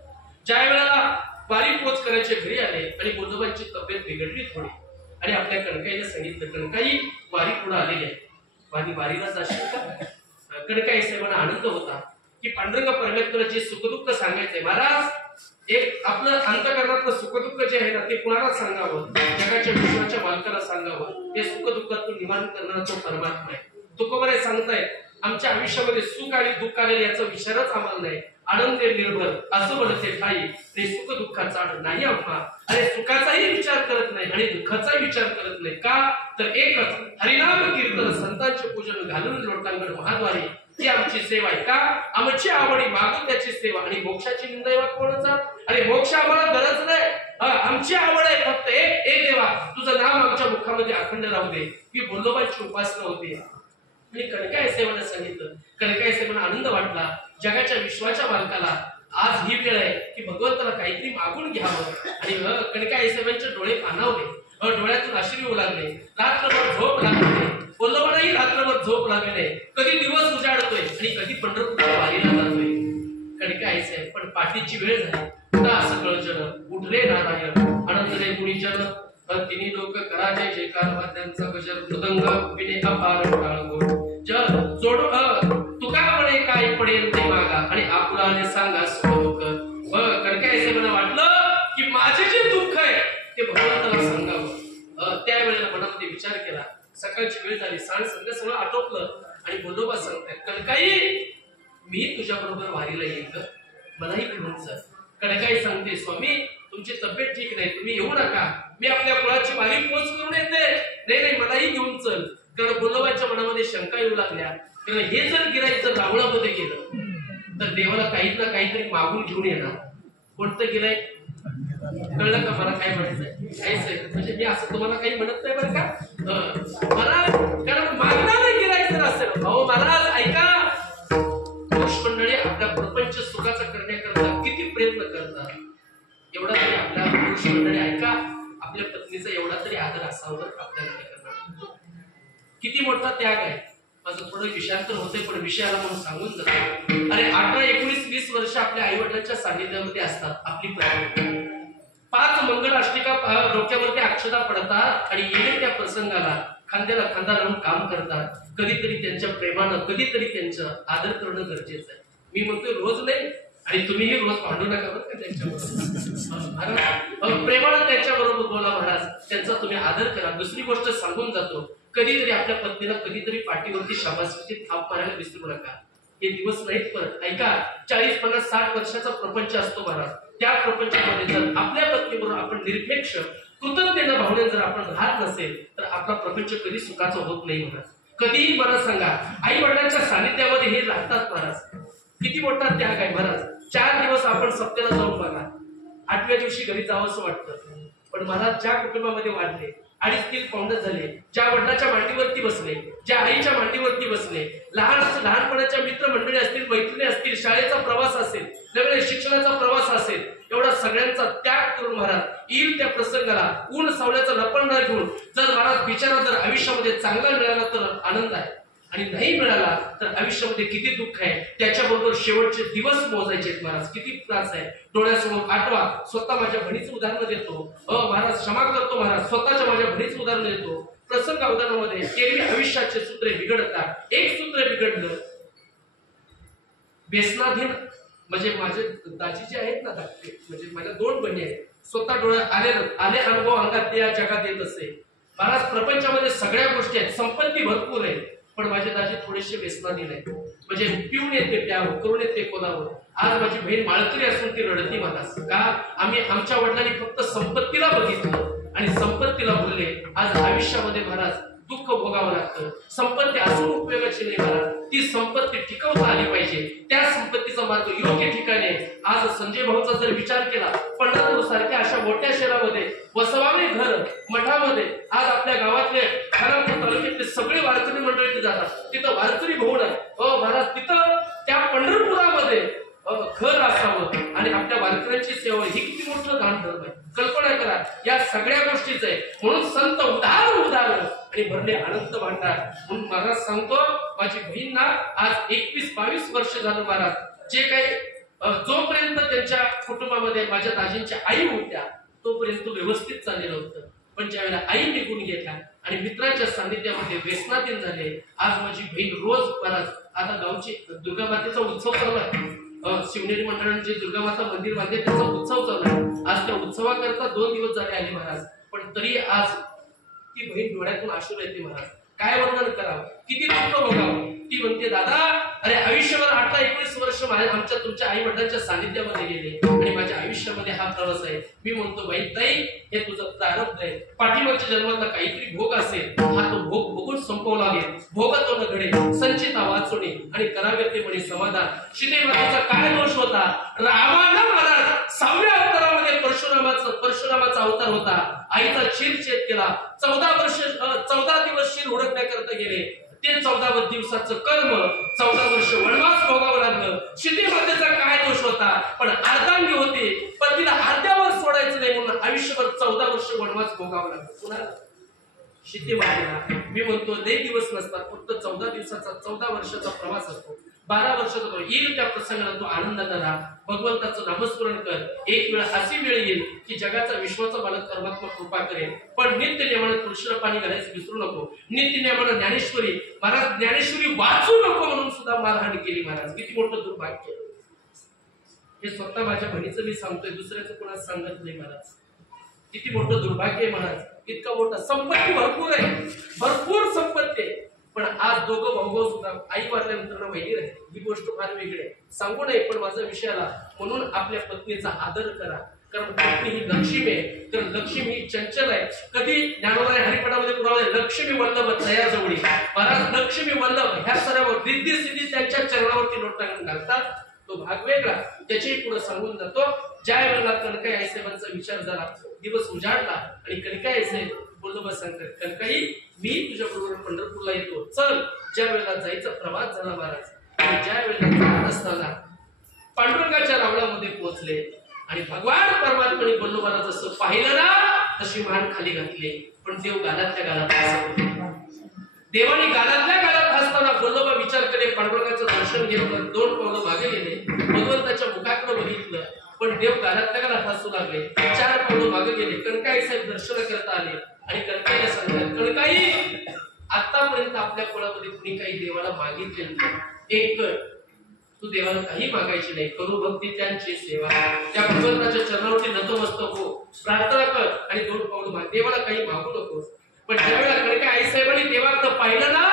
ज्या वेळेला वारी पोच करायचे घरी आले आणि वल्लभांची तब्येत बिघडली थोडी आणि आपल्या कणकाईला सांगितलं कणकाई वारी पुढे आलेली आहे. वारीला जाशील का. कणकाई साहेबांना आनंद होता की पांडुरंग परमेश्वराला जे सुखदुःख सांगायचंय. महाराज एक आपलं अंतःकरणातलं सुखदुःख जे आहे ना ते कुणाला सांगावं. जगाच्या विश्वाच्या मालकाला सांगावं. हे सुखदुःखातून निवारण करणारा तो परमात्मा आहे. तुकोबराय सांगताय आमच्या आयुष्यामध्ये सुख आणि दुःख आलेले याचा विचारच आम्हाला नाही. आनंद निर्भर असं म्हणते ठाई ते सुख दुःखाचा नाही आम्हा. अरे सुखाचाही विचार करत नाही आणि दुःखाचाही विचार करत नाही. का तर एकच हरिनाम कीर्तन संतांचे पूजन घालून लोटांगण महाद्वारी ही आमची सेवा आहे. का आमची आवडी मागून त्याची सेवा आणि मोक्षाची निंदा कोणाचा. अरे मोक्ष आम्हाला गरज नाही. आमची आवड आहे फक्त एक देवा तुझं नाम आमच्या मुखामध्ये अखंड राहू दे. ही वल्लभाची उपासना होती. आणि कणकाई साहेबांना सांगितलं. कणकाई साहेबांना आनंद वाटला. जगाच्या विश्वाच्या मालकाला आज ही वेळ आहे की भगवंताला काहीतरी मागून घ्यावं. आणि कणकाई साहेबांचे डोळे पाणावले. डोळ्यातून अश्रू येऊ लागले. रात्रभर झोप लागली. वल्लभालाही रात्रभर झोप लागले. कधी दिवस उजाडतोय आणि कधी पंढरपूरच्या वारीला जातोय. कणकाई साहेब पण पाठीची वेळ झाली. पुन्हा असं कळजन उठले नारायण आनंद रे गुणीजन. तिन्ही लोक कराचे जयकार वाद्यांचा गजर मृदंग विने अपार टाळगोड. जल जोड तुका म्हणे काय पडेल ते मागा आणि आपुलाने सांगा सुख. कणकाई साहेबांना वाटलं की माझे जे दुःख आहे ते भगवंताला सांगावं. त्यावेळेला मनामध्ये विचार केला. सकाळची वेळ झाली. सांड संध्या सगळं आटोपलं आणि वल्लभा सांगताय कणकाई मी तुझ्या बरोबर वारीला येईल मलाही घेऊन चल. कणकाई सांगते स्वामी तुमची तब्येत ठीक नाही तुम्ही येऊ नका. मी आपल्या कुळाची वारी पोच करून येते. नाही मलाही घेऊन चल. कारण वल्लभाच्या मनामध्ये शंका येऊ लागल्या. कारण हे जर गिराईक जर रावणामध्ये गेलं तर देवाला काही ना काहीतरी मागून घेऊन येणार. कोणतं गिराईक कळलं का मला काय म्हणायचंय. म्हणजे मी असं तुम्हाला काही म्हणत नाही बरं का. मला कारण मागणारं गिराईक जर असेल अहो महाराज ऐका. पुरुष मंडळी आपल्या प्रपंच सुखाचा करण्याकरता किती प्रयत्न करतात. एवढा तरी आपल्या पुरुष मंडळी ऐका आपल्या पत्नीचा एवढा तरी आदर असावा आपल्याला. किती मोठा त्याग आहे. माझं थोडं विषयांतर होते पण विषयाला म्हणून सांगून जातो. अरे 18, 19, 20 वर्ष आपल्या आई वडिलांच्या सानिध्यामध्ये असतात. आपली पत्नी 5 मंगल अष्टिका डोक्यावरती अक्षता पडतात आणि येणे त्या प्रसंगाला खांद्याला खांदा लावून काम करतात. कधीतरी त्यांच्या प्रेमानं कधीतरी त्यांचं आदर करणं गरजेचं आहे. मी म्हणतोय रोज नाही आणि तुम्हीही रोज भांडू नका बरं का त्यांच्याबरोबर. प्रेमानं त्यांच्याबरोबर बोला महाराज. त्यांचा तुम्ही आदर करा. दुसरी गोष्ट सांगून जातो कधीतरी आपल्या पत्नीला कधीतरी पाठीवरती शाबासकीची थाप मारायला विसरू नका. हे दिवस नाहीत परत. ऐका 40, 50, 60 वर्षाचा प्रपंच असतो महाराज. त्या प्रपंचामध्ये जर आपल्या पत्नीबरोबर आपण निरपेक्ष कृतज्ञतेने भावनेने जर आपण राहत नसेल तर आपला प्रपंच कधी सुखाचा होत नाही महाराज. कधीही मला सांगा आई वडिलांच्या सानिध्यामध्ये हे लागतात महाराज. किती मोठा त्याग आहे महाराज. 4 दिवस आपण सप्त्याला जाऊन बघा, 8व्या दिवशी घरी जावं असं वाटतं. पण महाराज ज्या कुटुंबामध्ये वाढले, 2.5-3 पाऊंड झाले, ज्या वडिलाच्या मांडीवरती बसले, ज्या आईच्या मांडीवरती बसले, लहानपणाच्या मित्रमंडळी असतील, मैत्रिणी असतील, शाळेचा प्रवास असेल, नवीन शिक्षणाचा प्रवास असेल, एवढा सगळ्यांचा त्याग करून महाराज येईल त्या प्रसंगाला ऊन सावल्याचं लपण न घेऊन जर महाराज बिचारा जर आयुष्यामध्ये चांगला मिळाला तर आनंद आहे, आणि नाही मिळाला तर आयुष्यामध्ये किती दुःख आहे. त्याच्याबरोबर शेवटचे दिवस मोजायचे महाराज, किती त्रास आहे. डोळ्यासमोर आठवा. स्वतः माझ्या बहिणीचं उदाहरण देतो, महाराज क्षमा करतो महाराज, स्वतःच्या माझ्या बहिणीचं उदाहरण देतो. प्रसंग उदाहरणामध्ये केलेली आयुष्याचे सूत्रे बिघडतात. एक सूत्र बिघडलं, व्यसनाधीन म्हणजे माझे दाजी जे आहेत ना धाकटे, म्हणजे माझ्या 2 बहिणी आहेत, स्वतः डोळ्यात आले अनुभव अंगात ते या जगात येत असे. महाराज प्रपंचामध्ये सगळ्या गोष्टी आहेत, संपत्ती भरपूर आहे, पण माझे दाजी थोडेसे व्यसनाधीन आहेत. म्हणजे पिऊन येते प्यावं, करून येते कोणावर. आज माझी बहीण माळकरी असून ती रडती महाराज. का? आम्ही आमच्या वडिलांनी फक्त संपत्तीला बघितलं आणि संपत्तीला बोलले. आज आयुष्यामध्ये महाराज दुःख भोगावं लागतं. संपत्ती असून उपयोगाची नाही महाराज, ती संपत्ती टिकवता आली पाहिजे. त्या संपत्तीचा मार्ग योग्य ठिकाणी. आज संजय भाऊचा जर विचार केला, पंढरपूर सारख्या अशा मोठ्या शहरामध्ये वसवावे घर मठामध्ये आज आपल्या गावातले खानापूर तालुक्यातले सगळे वारकरी मंडळी जातात. तिथं वारकरी भवन आहे. महाराज तिथं त्या पंढरपुरामध्ये घर असावं आणि आपल्या वारकऱ्यांची सेवा, ही किती मोठं दान धर्म आहे. कल्पना करा, या सगळ्या गोष्टीच आहे. म्हणून संत उदार आणि भरले आनंद भांडार. म्हणून महाराज सांगतो, माझी बहीण ना आज 21-22 वर्ष झालं महाराज, जे काही जोपर्यंत त्यांच्या कुटुंबामध्ये माझ्या दाजींच्या आई होत्या तोपर्यंत व्यवस्थित चाललेलं होतं. पण ज्यावेळेला आई निघून गेल्या आणि मित्राच्या सानिध्यामध्ये व्यसनाधीन झाले, आज माझी बहीण रोज महाराज, आता गावची दुर्गा मातेचा उत्सव चालू आहे. शिवनेरी मंडळाने जे दुर्गामाता मंदिर बांधले त्याचा उत्सव चालू आहे. आज त्या उत्सवाकरता 2 दिवस झाले आले महाराज, पण तरी आज ती बहीण डोळ्यातून अश्रू येते महाराज. काय वर्णन करावं, किती दुःख बघावं. ती म्हणते, दादा अरे आयुष्यभर 18-19 वर्ष आमच्या तुमच्या आई वडिलांच्या सानिध्यामध्ये गेले आणि माझ्या आयुष्यामध्ये हा प्रवास आहे. मी म्हणतो, बाई ताई, हे तुझं प्रारब्ध आहे. पाठीमागच्या जन्माला काहीतरी भोग असेल, हा तो भोग बघून संपवला लागेल. भोगतो न घडे संचिता वाचोणे आणि करावे ते म्हणे समाधान. सीते मातेचा काय दोष होता? रामानं महाराज 6व्या अवतारामध्ये परशुरामाचा अवतार होता. आईचा शिरछेद केला. 14 दिवस शिर हुडकण्याकरता गेले. ते 14 दिवसाचं कर्म, 14 वर्ष वनवास भोगावं लागलं. सीते मातेचा काय दोष होता? पण अर्धांगी होते, पण तिला अर्ध्यावर सोडायचं नाही म्हणून आयुष्यभर 14 वर्ष वनवास भोगावं लागलं. कुणाला? सीते मातेला. मी म्हणतो, लय दिवस नसतात, फक्त 14 दिवसाचा 14 वर्षाचा प्रवास असतो. 12 वर्षाचा प्रवास. येईल त्या प्रसंगाला तू आनंदाने राहा, भगवंताचं नामस्मरण कर. एक वेळ अशी वेळ येईल की जगाचा विश्वाचा मालक परमात्मा कृपा करेल. पण नित्य नियमाने तुळशीला पाणी घालायचं विसरू नको. नित्य नियमाने ज्ञानेश्वरी महाराज, ज्ञानेश्वरी वाचू नको म्हणून सुद्धा मारहाण केली महाराज. किती मोठं दुर्भाग्य. हे स्वतः माझ्या बहिणीचं मी सांगतोय, दुसऱ्याचं कोणाला सांगत नाही महाराज. किती मोठं दुर्भाग्य आहे महाराज. इतका मोठा संपत्ती भरपूर आहे, भरपूर संपत्ती आहे, पण आज दोघं भाऊ सुद्धा आई वारल्यानंतर वहिनी राहिली. ही गोष्ट फार वेगळी आहे, सांगू नये, पण माझा विषय आला. म्हणून आपल्या पत्नीचा आदर करा, कारण पत्नी ही लक्ष्मी आहे. तर लक्ष्मी ही चंचल आहे. कधी ज्ञानोबा हरिपाठामध्ये पुरावा लक्ष्मी वल्लभ तयाजवळी. महाराज लक्ष्मी वल्लभ ह्या सर्व रिद्धी सिद्धी त्यांच्या चरणावरती लोटांगण घालतात. तो भाग वेगळा, त्याच्याही पुढे सांगून जातो. ज्या वेळेला कणकाई आईसाहेबांचा विचार झाला, दिवस उजाडला आणि कणकाई आईसाहेब बोललो सांगतात, कणकाई मी तुझ्या बरोबर पंढरपूरला येतो, चल. ज्या वेळेला जायचा प्रवास झाला महाराज, आणि ज्या वेळेला असताना पांडुरंगाच्या रावणामध्ये पोहोचले आणि भगवान परमात्म्याने बल्लोबाला जसं पाहिलं ना तशी मान खाली घातली. पण देव गालातल्या गालात, देवाने गालातल्या गालात हसताना बल्लोबा विचार करे, पांडुरंगाचं दर्शन घेऊन 2 पावलं मागे गेले, भगवंताच्या मुखाकडे बघितलं, पण देव गालातल्या गालात हसू लागले. 4 पावलं मागे गेले, कणकाई साहेब दर्शन करता आले आणि कणकाईला सांगतात, कणकाई आतापर्यंत आपल्या कुळामध्ये कुणी काही देवाला मागितले नाही, एक कर, तू देवाला काही मागायचे नाही, करू भक्ती त्यांची सेवा. त्या भगवंताच्या चरणावरती नतमस्तक हो, प्रार्थना कर आणि 2 पावलं माग, देवाला काही मागू नकोस. पण ज्यावेळेला कणकाई आईसाहेबांनी देवाकडे पाहिलं ना,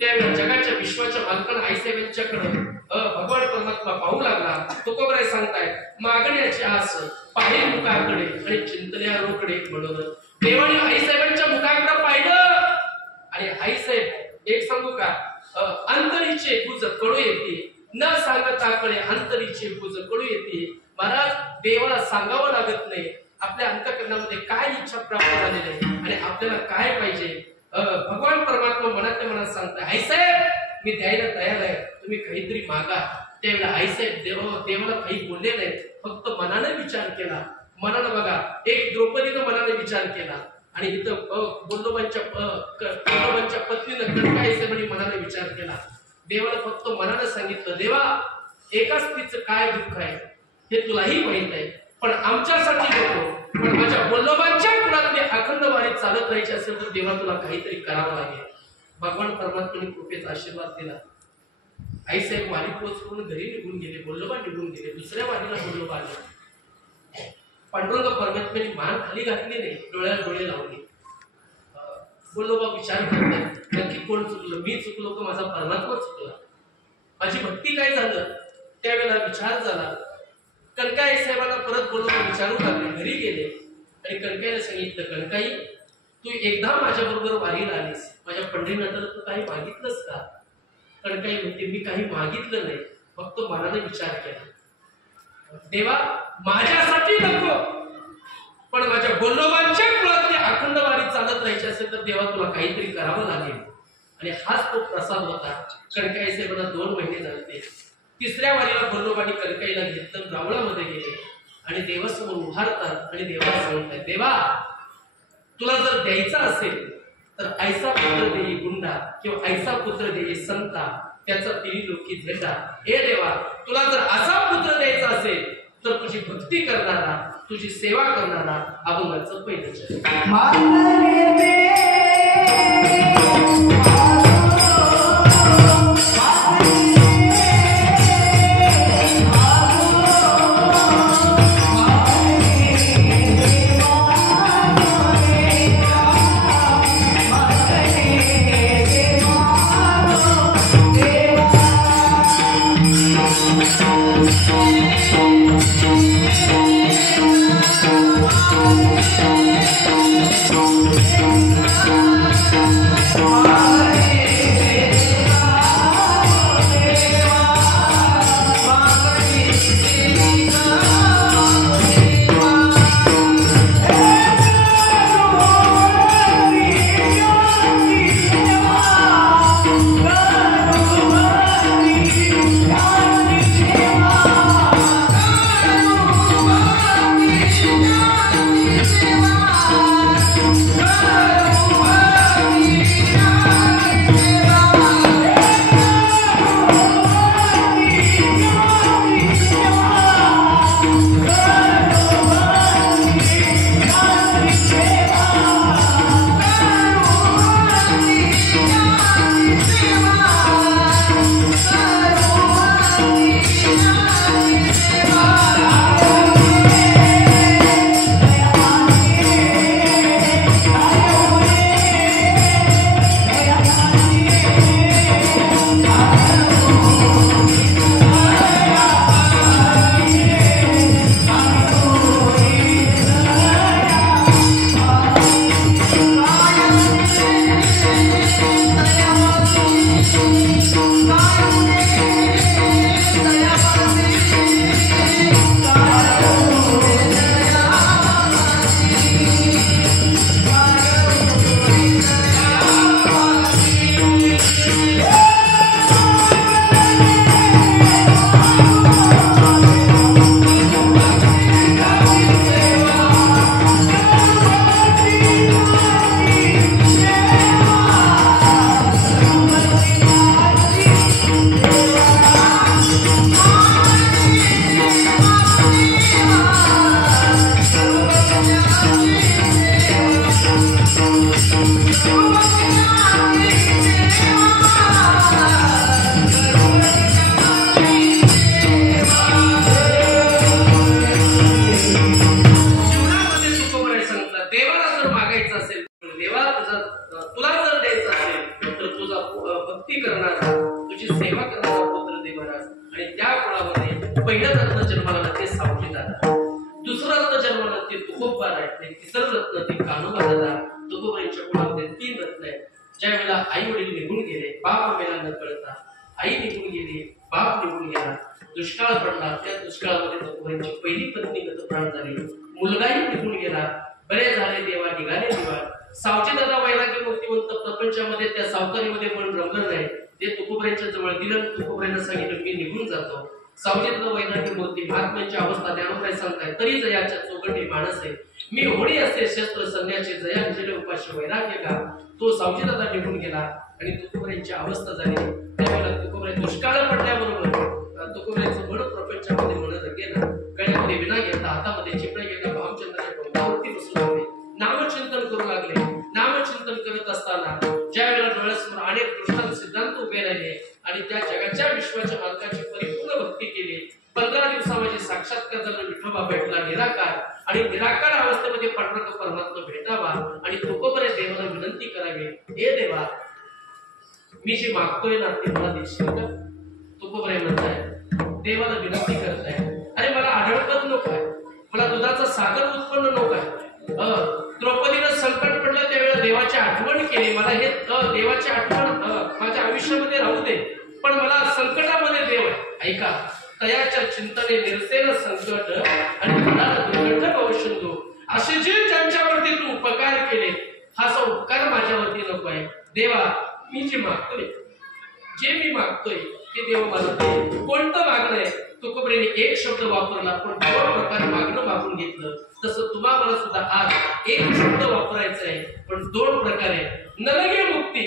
त्यावेळेला जगाच्या विश्वाच्या मालकानं आईसाहेबांच्याकडे भगवान परमात्मा पाहू लागला. तुकोबराय सांगताय, मागण्याची आस पाहिली मुखाकडे आणि चिंतल्या रोकडे म्हणून देवाने आईसाहेबांच्या मुखाकडे पाहिलं. आणि आईसाहेब एक सांगू का, अंतरीचे गुज कळू येते, न सांगता कळे अंतरीची पूज कळू येते. महाराज देवाला सांगावं लागत नाही आपल्या अंतःकरणामध्ये काय इच्छा प्राप्त झालेली आहे आणि आपल्याला काय पाहिजे. भगवान परमात्मा मनातल्या मनात सांगता आई साहेब मी द्यायला तयार आहे तुम्ही काहीतरी मागा. त्यावेळेला आई साहेब देवाला काही बोलले नाही फक्त मनाने विचार केला. मनानं बघा एक द्रौपदीनं मनाने विचार केला आणि इथं वल्लभांच्या पत्नीनं कणकाई साहेबांनी मनाने विचार केला. देवाला फक्त मनानं सांगितलं देवा एका स्त्रीचं काय दुःख आहे हे तुलाही माहित आहे पण आमच्यासाठी नको. पण माझ्या वल्लभांच्या कुळातली अखंड वारी चालत राहायची असेल तर देवा तुला काहीतरी करावं लागेल. भगवान परमात्म्याने कृपेचा आशीर्वाद दिला. आई साहेब वारी पोहोचवून घरी निघून गेले. वल्लभा निघून गेले. दुसऱ्या वारीला वल्लभा आले. पांडुरंग परमात्म्याने मान खाली घातली नाही डोळ्यात डोळे लावले. वल्लभा विचार करतात नक्की कोण चुकलं मी चुकलो का माझा परमात्मा चुकला माझी भक्ती काय झालं. त्यावेळेला विचार झाला. कणकाई साहेबांना परत वल्लभा विचारू लागले. घरी गेले आणि कणकाईला सांगितलं कणकाई तू एकदा माझ्या बरोबर वारीला आलीस माझ्या पंढरीनंतर तू काही मागितलंस का. कणकाई म्हणते मी काही मागितलं नाही फक्त मनाने विचार केला. देवा माझ्यासाठी नको पण माझ्या वल्लभांच्या कुळातली अखंड वारी चालत राहायची असेल तर देवा तुला काहीतरी करावं लागेल. आणि हाच तो प्रसाद होता. कणकाई साहेबांना 2 महिने झाले. तिसऱ्या वारीला वल्लभांनी कणकाईला घेतलं रावळामध्ये गेले आणि देवासमोर उभारतात आणि देवाला सांगतात देवा तुला जर द्यायचा असेल तर ऐसा पुत्र देई गुंडा किंवा ऐसा पुत्र देई संता त्याचा 3 लोकी झेंडा. हे देवा तुला जर असा पुत्र द्यायचा असेल तर तुझी भक्ती करणारा तुझी सेवा करणारा अभंगाचं पहिलं चरण. पहिलं रत्न जन्माला ते सावली दादा, दुसरं रत्न जन्माला ते तुकोबा आहे, तिसरं रत्न ते कान्होबा दादा. तुकोबांच्या कुळामध्ये 3 रत्न आहेत. ज्या वेळेला आई वडील निघून गेले, बाप मेला न कळता आई निघून गेली, बाप निघून गेला, दुष्काळ पडला. त्या दुष्काळामध्ये तुकोबारांची पहिली पत्नी गतप्राण झाली, मुलगाही निघून गेला. बरे झाले देवा निघाले दिवा. सावजी दादा वैराग्य मूर्तिवंत प्रपंचामध्ये त्या सावकारीमध्ये पण रमलं नाही. ते तुकोबारांच्या जवळ दिलं. तुकोबारांना सांगितलं मी निघून जातो. सावजी दादा वैराग्य मूर्ती महात्म्यांची अवस्था ज्ञानोबाई सांगताय, तरी जयाच्या चौकटी माणस आहे. मी होडी असे शस्त्र संध्याचे जया अंजली उपाशी वैराग्य का. तो सावजी दादा निघून गेला आणि तुकोबारांची अवस्था झाली. त्यावेळेला तुकोबाराय दुष्काळ पडल्याबरोबर तुकोबारांचं बळ प्रपंचामध्ये म्हणत गेला. गळ्यामध्ये विना घेतला, हातामध्ये चिपळे घेतला, भावचंद्राच्या डोंगरावरती बसू लागले, नामचिंतन करू लागले. नामचिंतन करत असताना ज्या वेळेला डोळ्यासमोर अनेक दृष्टांत सिद्धांत उभे राहिले आणि त्या जगाच्या विश्वाच्या मालकाची परिपूर्ण भक्ती केली. 15 दिवसामध्ये साक्षात्कार झाला. विठोबा भेटला निराकार आणि निराकार अवस्थेमध्ये पांडुरंग परमात्मा भेटावा आणि तुकोबाराय देवाला विनंती करावी, हे देवा मी जे मागतोय ना ते मला देशील का. तुकोबाराय म्हणताय, देवाला विनंती करताय, अरे मला आढळपद नको आहे, मला दुधाचा सागर उत्पन्न नको आहे. द्रौपदीला संकट पडलं त्यावेळेला देवाची आठवण केली. मला हे देवाची आठवण माझ्या आयुष्यामध्ये राहू दे, पण मला संकटामध्ये देव आहे. ऐका, तयाच्या चिंतने निरसेल संकट आणि मनाला दुर्घट भवशंदू. असे जे ज्यांच्यावरती तू उपकार केले, हा उपकार माझ्यावरती नको आहे. देवा मी जे मागतोय, जे मी मागतोय ते देव मला दे. कोणतं मागणं आहे. तुकोबारांनी एक शब्द वापरला पण दोन प्रकारे मागणं मागून घेतलं. तसं तुम्हाला सुद्धा आज एक शब्द वापरायचा आहे पण दोन प्रकारे. नलगे मुक्ती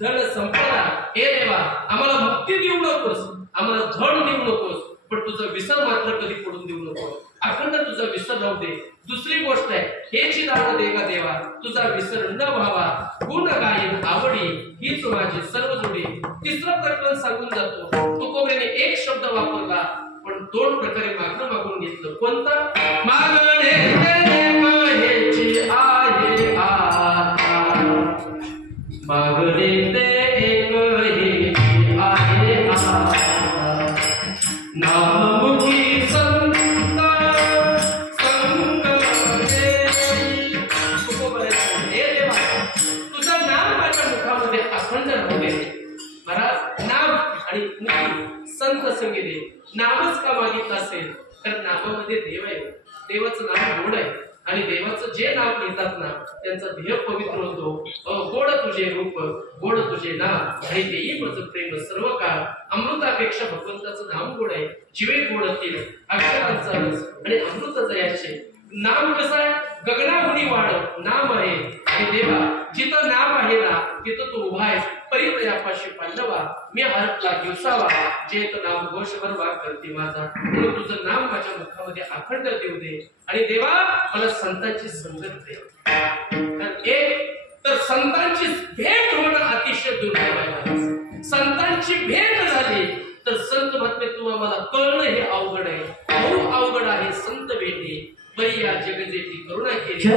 धन संपदा. हे देवा आम्हाला मुक्ती देऊ नकोस, आम्हाला धन देऊ नकोस, पण तुझं विसर मात्र कधी पडून देऊ नको. अखंड तुझा विसर राहू दे. दुसरी गोष्ट आहे, हेची दान दे का देवा, तुझा विसर न व्हावा. गुण गायन आवडी हीच माझी सर्व जोडी. तिसरं प्रकरण सांगून जातो. तुकोबारांनी एक शब्द वापरला पण दोन प्रकारे मागणं मागून घेतलं. कोणतं. मागणे हेची आहे आता, मागणे ते एक हेची आहे आता. नाममुखी संत संग देई. तुकोबाराय, हे देवा तुझं नाम माझ्या मुखामध्ये अखंड राहू दे. महाराज नाम आणि मुखी संत संगी दे. नामच का मागितलं असेल तर नामामध्ये देव आहे. देवाचं नाम गोड आहे आणि देवाचं जे नाम घेतात ना त्यांचा ध्येय पवित्र होतो. गोड तुझे रूप, गोड तुझे नाम आणि तेही माझं प्रेम सर्व काळ. अमृतापेक्षा भगवंताचं नाम गोड आहे. जीवे गोड असतील अक्षरांचा रस आणि अमृत जयाचे. नाम कसं आहे. गगनाहुनी वाढ नाम आहे. आणि देवा जिथं नाम आहे ना तिथं तू उभा आहेस. परितयापाशी पांडवा मी हरपला दिवसावा, जे तो नाम घोषभर वाग करते माझा. म्हणून तुझं नाम माझ्या मुखामध्ये अखंड देऊ दे. आणि देवा मला संतांची संगत दे. एक तर संतांची भेट होणं अतिशय दुर्दैव आहे. संतांची भेट झाली तर संत महात्मे तुम्हाला मला कळणं हे अवघड आहे. खूप अवघड आहे संत भेटी. बरी या जगजेची करुणा केली.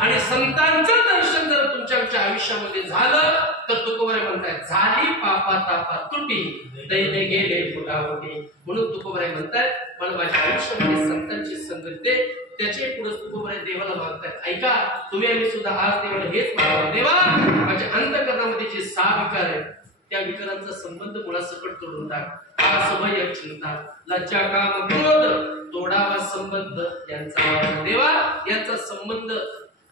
आणि संतांचं दर्शन जर तुमच्या आयुष्यामध्ये झालं तर तुकोबाराय म्हणतात झाली पापा तापा तुटी दैने गेले फुटाफुटी. म्हणून तुकोबाराय म्हणतात मला माझ्या आयुष्यामध्ये संतांची संगत दे. त्याचे पुढे तुकोबाराय देवाला मागतात. ऐका तुम्ही आम्ही सुद्धा आज देवाला हेच मागावं. देवा माझ्या अंतःकरणामध्ये जे 6 विकार आहेत त्या विकारांचा संबंध मुळासकट तोडून टाक. भय चिंता लज्जा काम क्रोध तोडावा संबंध यांचा. देवा यांचा संबंध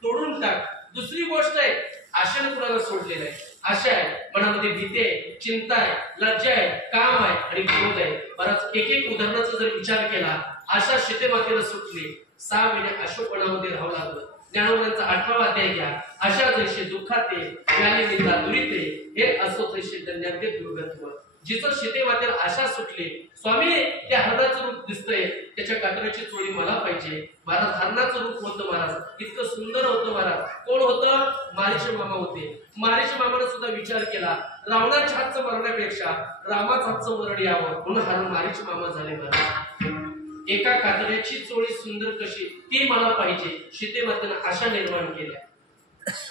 तोडून टाक. दुसरी गोष्ट आहे, आशेने कुणाला सोडलेलं आहे. आशा आहे, मनामध्ये भीती आहे, चिंता आहे, लज्जा आहे, काम आहे आणि क्रोध आहे. बराच एक एक उदाहरणाचा जर विचार केला, आशा शीतेमातेला सुटली, 6 महिने अशोकवनामध्ये राहावं लागलं. ज्ञानोबांचा 8वा अध्याय घ्या. आशा जैसे दुःखाते ज्ञानी निंदा दुरिते, हे असो तैसे दंड्याते दुर्गत्व. जिचं शीतेमातेला आशा सुटली, स्वामी त्या हरणाचं रूप दिसतंय, त्याच्या कातराची चोळी मला पाहिजे. महाराज हरणाचं रूप होतं, महाराज इतकं सुंदर होतं. महाराज कोण होतं? मारीचे मामा होते. मारीचे मामाने सुद्धा विचार केला, रावणाच्या हातचं मरण्यापेक्षा रामाचं हातचं मरण यावं, म्हणून हरण मारीचे मामा झाले. महाराज एका कातऱ्याची चोळी सुंदर कशी, ती मला पाहिजे. शीतेमातेनं आशा निर्माण केल्या.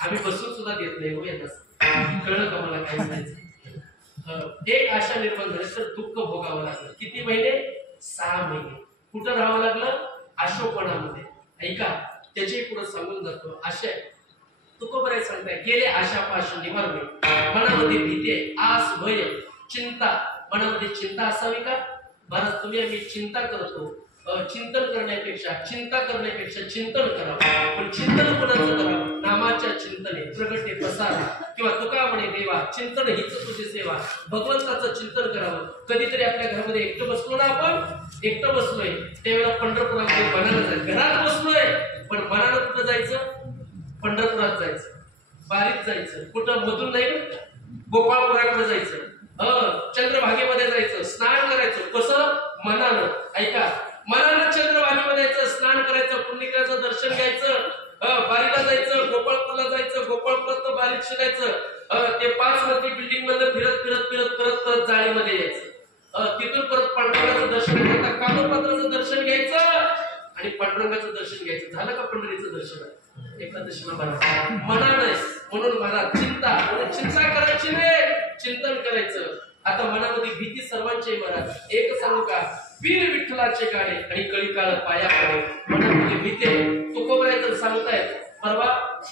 आम्ही बसून सुद्धा देत नाही हो यांना. कळलं का मला काय म्हणायचं? एक आशा निर्माण झाली तर दुःख भोगावं लागलं. किती महिने? 6 महिने. कुठं राहावं लागलं? अशोकवनामध्ये. ऐका, त्याचे पुढे सांगून जातो. आशा तुकोबराय सांगताय, गेले आशापासून निवारणे, मनामध्ये भीती आहे, आस भय चिंता. मनामध्ये चिंता असावी का? महाराज तुम्ही आम्ही चिंता करतो, चिंतन करण्यापेक्षा चिंता करण्यापेक्षा चिंतन करावं. पण चिंतन कोणाचं करावं? नामाच्या चिंतने प्रगटे पसारा, किंवा तुका म्हणे देवा चिंतन हीच तुझी सेवा. भगवंताचं चिंतन करावं. कधीतरी आपल्या घरामध्ये एकटं बसलो ना, आपण एकटं बसलोय त्यावेळेला पंढरपुरामध्ये मनाला जायचं. घरात बसलोय पण मनाला कुठं जायचं? पंढरपुरात जायचं, बारीत जायचं. कुठं? मधून नाही, गोपाळपुराकडे जायचं, चंद्रभागेमध्ये जायचं, स्नान करायचं. कसं? मनानं. ऐका, मनानं चंद्रभागेमध्ये जायचं, स्नान करायचं, पुण्यकाचं दर्शन घ्यायचं, बारीला जायचं, गोपाळपूरला जायचं, गोपाळपुरात बारीत शिकायचं, ते 5 मजली बिल्डिंग मध्ये फिरत फिरत फिरत परत परत जाळीमध्ये यायचं. तिथून परत पांडुरंगाचं दर्शन घ्यायचं, कामोपात्राचं दर्शन घ्यायचं आणि पांडुरंगाचं दर्शन घ्यायचं. झालं का पंढरीचं दर्शन? एकादशीला महाराज मनाने. म्हणून महाराज चिंता करायची नाही, चिंतन करायचं. आता मनामध्ये भीती सर्वांची महाराज. एक सांगू का? वीर विठ्ठलाचे गाणे आणि कळीकाळ पाया पडे. मनामध्ये भीती. तुकोबराय तर सांगतायत. परवा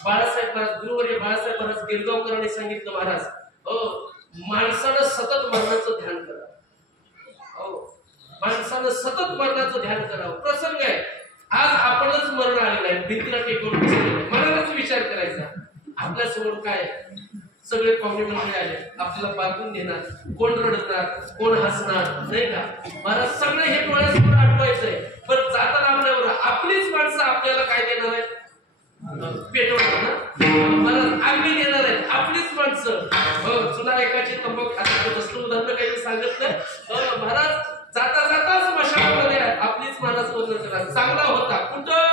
बाळासाहेब महाराज, गुरुवर्य बाळासाहेब महाराज गिरगावकरांनी सांगितलं, महाराज माणसानं सतत मरणाचं ध्यान करावं. माणसानं सतत मरणाचं ध्यान करावं. प्रसंग आहे, आज आपणच मरण आलेलं आहे, भिंतीला टेकून मनालाच विचार करायचा. आपल्या समोर काय सगळे पाहुणे मंडळी आले, आपल्याला पाठवून देणार, कोण रडणार, कोण हसणार, नाही का महाराज? सगळे हे डोळ्यासमोर आठवायचंय. पण जाताना आपल्यावर आपलीच माणसं आपल्याला काय देणार आहेत? पेटवणार ना महाराज, आम्ही देणार आहेत आपलीच माणसं. जुना एकाची तंबाखू, आता दुसरं उदाहरण काही सांगत नाही महाराज. जाता जाताच मशालामध्ये आपलीच माणसं वजन करा. चांगला होता कुठं?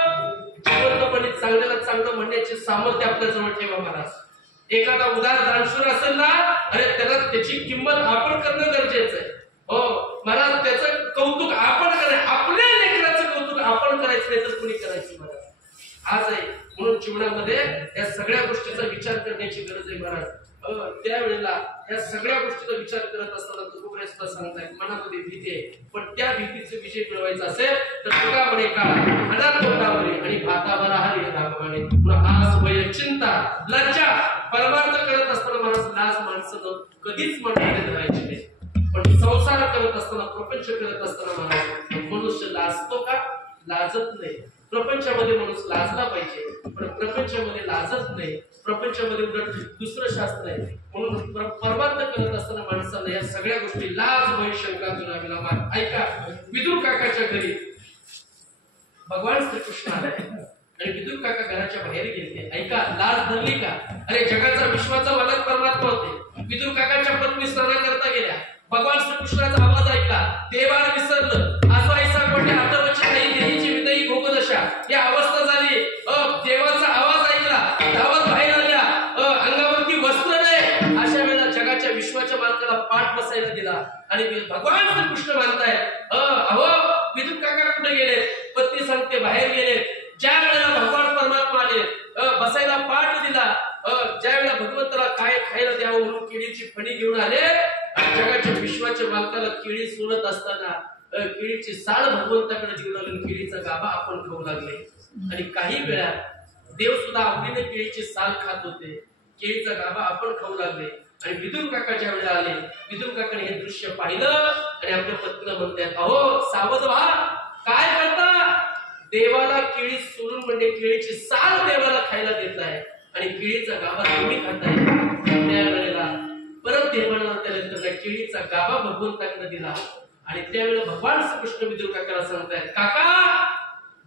जिवंतपणे चांगल्याला चांगलं म्हणण्याचे सामर्थ्य आपल्या जवळ ठेवा महाराज. एखादा उदार दानशूर असेल ना, अरे त्याला त्याची किंमत आपण करणं गरजेचं आहे. हो महाराज, त्याचं कौतुक आपण करायचं. आपल्या लेकराचं कौतुक आपण करायचं नाही तर कुणी करायचं महाराज? आज आहे. म्हणून जीवनामध्ये या सगळ्या गोष्टीचा विचार करण्याची गरज आहे महाराज. त्यावेळेला या सगळ्या गोष्टीचा विचार करत असताना तुकोबराय सुद्धा सांगतायत, मनामध्ये भीती आहे, पण त्या भीतीचे विजय मिळवायचा असेल तर तुका म्हणे का अनाथ म्हणे आणि भातावर हरी रागवाने. आस भय चिंता लज्जा. परमार्थ करत असताना महाराज लाज माणसानं कधीच मनामध्ये धरायची नाही. पण संसार करत असताना, प्रपंच करत असताना महाराज मनुष्य लाजतो का? लाजत नाही. प्रपंचामध्ये माणूस लाजला पाहिजे, पण प्रपंचामध्ये लाजत नाही. प्रपंचामध्ये उलट दुसरं शास्त्र आहे. म्हणून परमार्थ करत असताना माणसाला या सगळ्या गोष्टी लाज भय शंका जुनावी लागतात. ऐका, विदुर काकाच्या घरी भगवान श्रीकृष्ण आले आणि विदुर काका घराच्या बाहेर गेले. ऐका, लाज धरली का? अरे जगाचा विश्वाचा मालक परमात्मा होते. विदुर काकाच्या पत्नी स्नान करता गेल्या, भगवान श्रीकृष्णाचा आवाज ऐकला, देवाला विसरलं. आसवाईसा कोठे आतवची नाही देहीची विदयी भोगदशा ही अवस्था झाली. देवाचा आवाज ऐकला, धावत बाहेर आल्या, अंगावरती वस्त्र नाही. अशा वेळेला जगाच्या विश्वाच्या मालकाला पाठ बसायला दिला आणि भगवान श्रीकृष्ण म्हणतायत, अहो विदुर काका कुठे गेले? पत्नी सांगते बाहेर गेले. ज्या वेळेला भगवान परमात्मा आले, बसायला पाठ दिला, ज्या वेळेला भगवंताला काय खायला द्यावं म्हणून केळीची फणी घेऊन आले, जगाच्या विश्वाच्या मालकाला केळी सोडत असताना केळीची साळ भगवंताकडे देऊन आले, केळीचा गाभा आपण खाऊ लागले. आणि काही वेळा देव सुद्धा आवडीने केळीची साल खात होते, केळीचा गाभा आपण खाऊ लागले. आणि विदुर काका ज्या वेळेला आले, विदुर काकाने हे दृश्य पाहिलं आणि आपल्या पत्नीला म्हणतात, अहो सावध व्हा, काय करता? देवाला केळी सोलून म्हणजे केळीची साल देवाला खायला देत आहे आणि केळीचा गाभा तुम्ही खाताय, त्यावेळेला परत देवाला त्यानंतर केळीचा गाभा भगवंताकडे दिला आणि त्यावेळेला भगवान श्रीकृष्ण विदुर काकाला सांगतायत, काका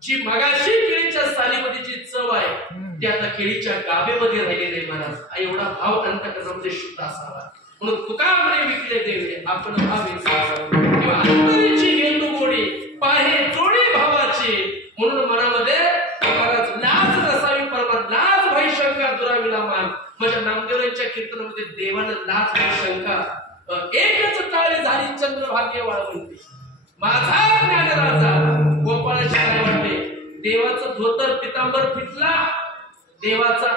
जी मगाशी केळीच्या सालीमध्ये जी चव आहे ती आता केळीच्या गाभेमध्ये राहिलेली आहे महाराज. एवढा भाव अंतःकरणामध्ये शुद्ध असावा. म्हणून तुका म्हणे विकले देवे आपण भावे किंवा अंतरीची घेतो गोडी पाहे जोडी भावाची. म्हणून मनामध्ये महाराज लाज नसावी परमात्मा, लाज भाई शंका दुराविला मान. माझ्या नामदेवांच्या कीर्तनामध्ये देवानं लाज भाई शंका एकच काळी झाली चंद्रभाग्य वाळवंती. माझा ज्ञानराजा गोपाळाची काय वाटते, देवाचं धोतर पितांबर फिटला, देवाचा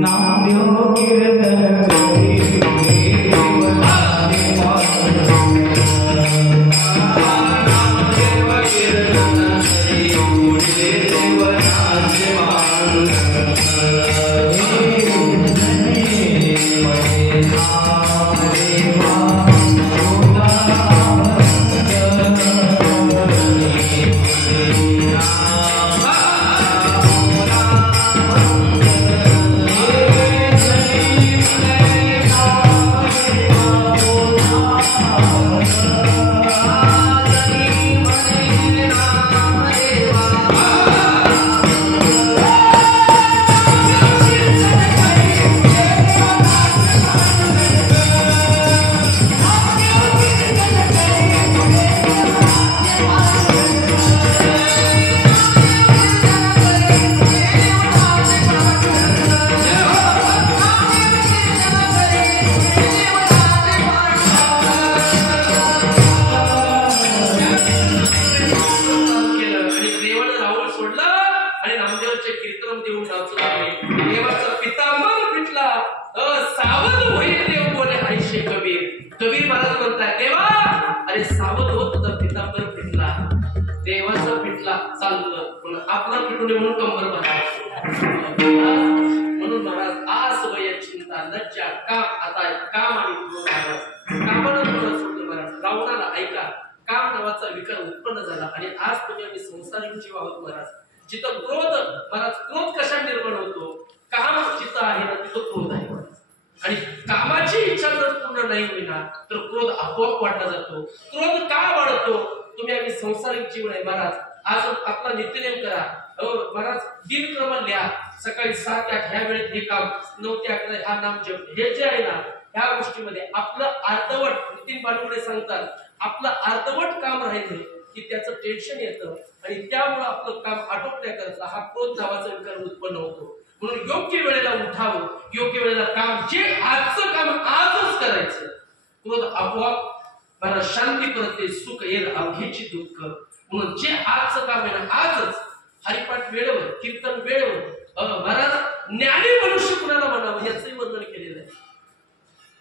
नामदेव कीर्तन म्हणून महाराज आस वय चिंता लज्जा काम आता काम आणि कामानं सोडलं महाराज. रावणाला ऐका, काम नावाचा विकार उत्पन्न झाला आणि आज तुम्ही आम्ही संसारिक जीव आहोत महाराज. जिथं क्रोध महाराज, क्रोध कशा निर्माण होतो, काम जिथं आहे ना तिथं क्रोध आहे आणि कामाची इच्छा जर पूर्ण नाही होईना तर क्रोध आपोआप वाढला जातो. क्रोध का वाढतो, तुम्ही आम्ही संसारिक जीवन आहे महाराज. आज आपला नित्यनेम करा महाराज, दिनक्रम लिहा. सकाळी 7 ते 8 ह्या वेळेत हे काम, 9 ते 11 हा नाम जप, हे जे आहे ना ह्या गोष्टीमध्ये आपलं अर्धवट, नितीन बालुगडे सांगतात, आपलं अर्धवट काम राहिलं की त्याचं टेन्शन येतं आणि त्यामुळे आपलं काम आटोपण्याकरता हा क्रोध नावाचा विकार उत्पन्न होतो. म्हणून योग्य वेळेला उठावं, योग्य वेळेला काम, जे आजचं काम आजच करायचं. क्रोध आपोआप मला शांती परते, सुख येईल अवघेची दुःख. म्हणून जे आजचं काम आहे ना आजच, हरिपाठ वेळेवर, कीर्तन वेळेवर. महाराज ज्ञानी मनुष्य कुणाला म्हणावं याचंही वर्णन केलेलं आहे.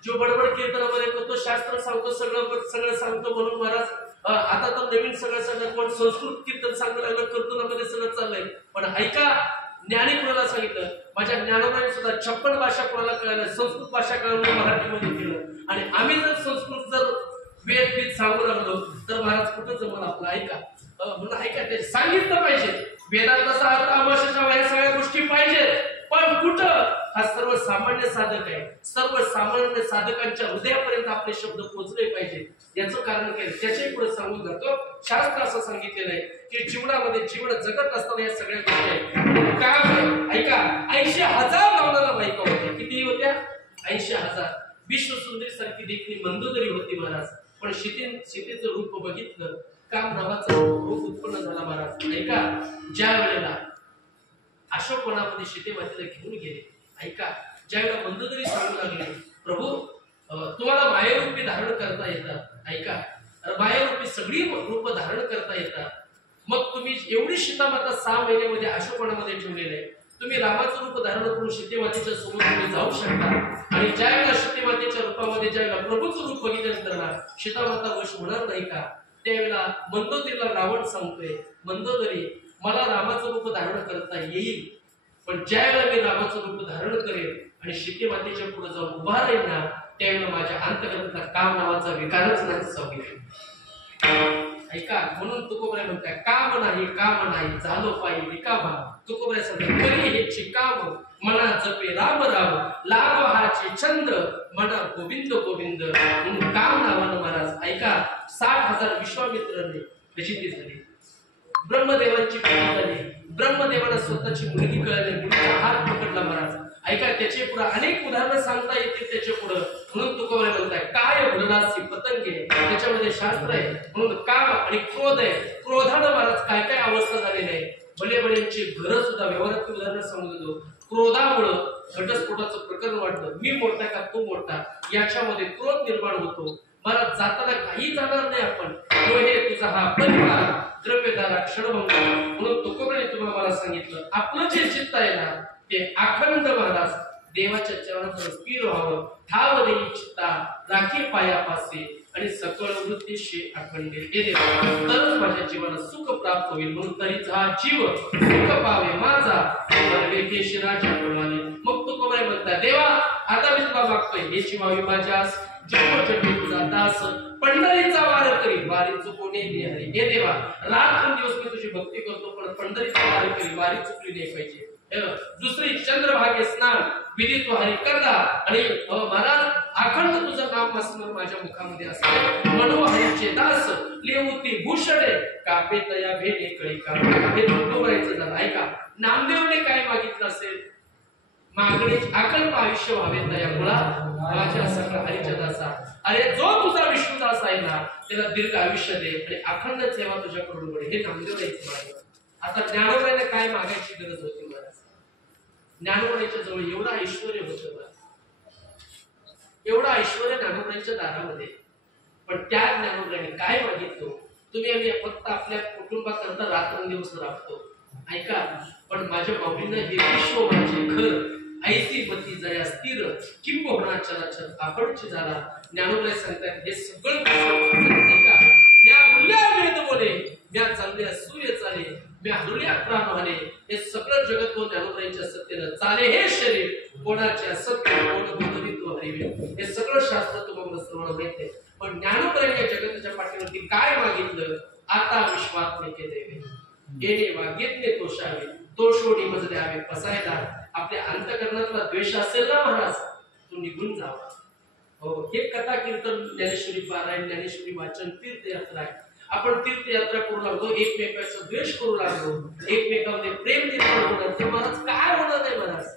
जो बडबड कीर्तनामध्ये करतो, शास्त्र सांगतो, सगळं सांगतो म्हणून महाराज आता तर नवीन सगळं कोण संस्कृत कीर्तन सांगायला लागलं, कीर्तनामध्ये सगळं चाललंय. पण ऐका, ज्ञानी कुणाला सांगितलं, माझ्या ज्ञानोबाने सुद्धा 56 भाषा कुणाला कळाल्या, संस्कृत भाषा कळवली, मराठीमध्ये केलं. आणि आम्ही जर संस्कृत जर वेद सांगू लागलो तर महाराज कुठं जमल आपलं. ऐका म्हणून ऐका, ते सांगितलं पाहिजे. वेदात कसा अर्थ अमावस्येच्या ह्या सगळ्या गोष्टी पाहिजेत, पण कुठं हा सर्वसामान्य साधक आहे, सर्वसामान्य साधकांच्या हृदयापर्यंत आपले शब्द पोहोचले पाहिजे. याचं कारण काय, त्याच्याही पुढे सांगून जातो. शास्त्र असं सांगितलेलं आहे की जीवनामध्ये जीवन जगत असताना या सगळ्या गोष्टी आहेत. काय ऐका, 80,000 रावणाला बायका होत्या. किती होत्या? 80,000. विश्वसुंदरी सारखी देखणी मंदोदरी होती महाराज. पण सीतेचं रूप बघितलं, काम नावाचं रूप उत्पन्न झाला महाराज. ऐका, ज्या वेळेला अशोक वनामध्ये सीतेमातेला घेऊन गेले, ऐका, ज्या वेळेला मंदोदरी सांगू लागले, प्रभू तुम्हाला मायारूपी धारण करता येतात. ऐका, मायारूपी सगळी रूप धारण करता येतात. मग तुम्ही एवढी सीतामाता 6 महिन्यामध्ये अशोक वनामध्ये ठेवलेले आहे, तुम्ही रामाचं रूप धारण करून सीतेमातेच्या समोर तुम्ही जाऊ शकता. आणि ज्या वेळेला सीतेमातेच्या रूपामध्ये ज्या वेळेला प्रभूचं रूप बघितल्यानंतर ना सीतामाता वश होणार नाही का, त्यावेळेला मंदोदरीला रावण सांगतोय, मंदोदरी मला रामाचं रूप धारण करता येईल, पण ज्या वेळेला मी रामाचं रूप धारण करेन आणि सीतेमातेच्या पुढे जाऊन उभा राहील ना, त्यावेळेला माझ्या अंतकरणातला काम नावाचा विकारच नाही. ऐका म्हणून तुकोबरे म्हणतात काम नाही झालो पायी रिकामा तुकोबरे सांगतात करी हे चिकाव मना जपे राम राम लाभ हाचे छंद मना गोविंद गोविंद म्हणून काम नावानं महाराज ऐका 60,000 विश्वामित्रांनी प्रसिद्धी झाली ब्रह्मदेवांची पूजा झाली ब्रह्मदेवाला स्वतःची मुलगी कळली मुलीचा हात पकडला महाराज ऐका त्याचे पुढे अनेक उदाहरणं सांगता येतील त्याच्या पुढे म्हणून तुकोबरे म्हणताय काय भुललासी पतंगे त्याच्यामध्ये शास्त्र आहे म्हणून काम आणि क्रोध आहे क्रोधानं महाराज काय काय अवस्था झालेली आहे भले भल्यांची घरं सुद्धा व्यवहारात उदाहरण सांगू देतो क्रोधामुळं घटस्फोटाचं प्रकरण वाढलं मी मोठा का तू मोठा याच्यामध्ये क्रोध निर्माण होतो मला जाताना काही जाणार नाही आपण हे तुझा हा परिवार द्रव्यदारा क्षणभंग म्हणून तुकोबरे तुम्हाला मला सांगितलं आपलं जे चित्त आहे ना ते अखंड महाराज देवाच्या चरणात स्थिर व्हावं ठाव देई चित्ता राखी पायापासे आणि सकळ वृत्तीशी अखंड हे देवा तरच माझ्या जीवनात सुख प्राप्त होईल म्हणून तरीच हा जीव सुख पावे माझा शिराच्या प्रमाणे मग तुकोबरे म्हणतात देवा आता मी तुला मागतोय हे जीवावी माझ्यास जन्मजन्मी तुझा दास पंढरीचा वार करी वारी चुकवणे हरी हे देवा रात्रंदिवस मी तुझी भक्ती करतो पण पंढरीचा वार करी वारी चुकली नाही पाहिजे दुसरी चंद्रभागे स्नान विधी तो हरी करला आणि महाराज अखंड तुझं नाम असणार माझ्या मुखामध्ये असणार मनोहरीचे दास लेवती भूषणे कापे तया भेटे कळी का हे तुकोबरेचं झालं ऐका नामदेवने काय मागितलं असेल मागणी अकल्प आयुष्य व्हावे तया मुळा माझ्या सकळ हरीच्या दासा अरे जो तुझा विष्णुदास आहे ना त्याला दीर्घ आयुष्य दे आणि अखंड सेवा तुझ्याकडून घडे हे नामदेव नाही आता ज्ञानोबाईला काय मागायची गरज होती महाराज ज्ञानोबाईच्या जवळ एवढा ऐश्वर्य होतं एवढा ऐश्वर्य ज्ञानोबाईच्या दारामध्ये पण त्या ज्ञानोबाईने काय मागितलं तुम्ही आम्ही फक्त आपल्या कुटुंबाकरता रात्रंदिवस राबतो ऐका पण माझ्या बाबींना हे विश्व माझे घर ऐसी पती जया स्थिर किंब होणार चलाचल आपणची झाला ज्ञानोबाई सांगतात हे सगळं ऐका म्या मुल्या वेद बोले म्या चालल्या सूर्य चाले म्या हरुल्या प्राण वाले हे सगळं जगत कोण ज्ञानोबाईच्या सत्तेनं चाले हे शरीर कोणाच्या सत्य कोण बोधवितो हरिवे हे सगळं शास्त्र तुम्हाला सर्वांना माहिती आहे पण ज्ञानोबाई या जगताच्या पाठीवरती काय मागितलं आता विश्वात्मिके देवे गेले वागेतले तोषावे तोषोडी मज द्यावे पसायला आपल्या अंतकरणातला द्वेष असेल ना महाराज तो निघून जावा हो हे कथा कीर्तन ज्ञानेश्वरी पारायण ज्ञानेश्वरी वाचन तीर्थयात्रा आहे आपण तीर्थयात्रा करू लागलो एकमेकांचा द्वेष करू लागलो एकमेकांमध्ये प्रेम निर्माण होणार ते महाराज काय होणार नाही महाराज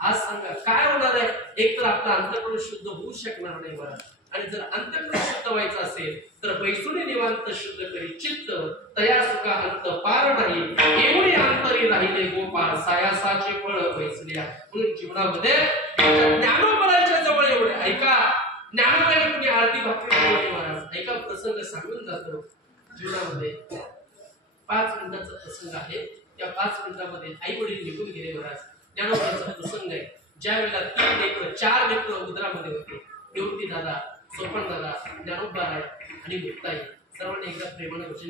आज सांगा काय होणार आहे एक तर आपला अंतकरण शुद्ध होऊ शकणार नाही महाराज आणि जर अंतकरण शुद्ध व्हायचं असेल तर बैसुनी निवांत शुद्ध करी चित्त तया सुखा अंत पार नाही एवढी अंतरी राहिले गोपाळ सायासाचे फळ बैसल्या म्हणून जीवनामध्ये ज्ञानोबाईच्या जवळ एवढे ऐका ज्ञानोबाईला तुम्ही आरती भाकरी महाराज ऐका प्रसंग सांगून जातो जीवनामध्ये 5 मिनिटाचा प्रसंग आहे त्या 5 मिनिटामध्ये आई वडील निघून गेले महाराज ज्ञानोबाईचा प्रसंग आहे ज्या वेळेला 3 लेकरं 4 लेकरं उदरामध्ये होते निवृत्ती दादा सोपन दादा ज्ञानोबा आहे आणि मुक्ताई सर्वांनी एकदा प्रेमाने वचन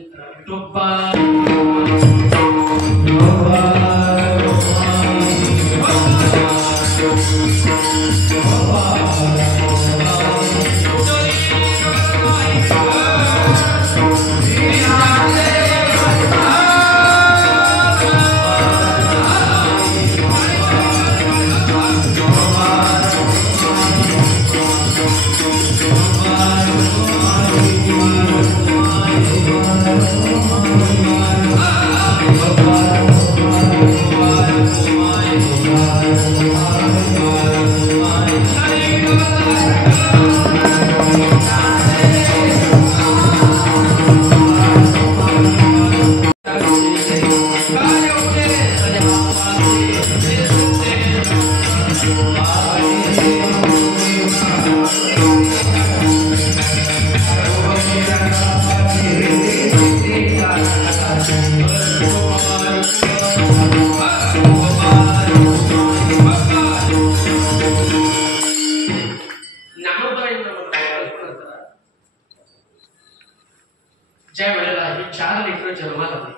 ज्या वेळेला हे 4 लेकरं जन्माला आले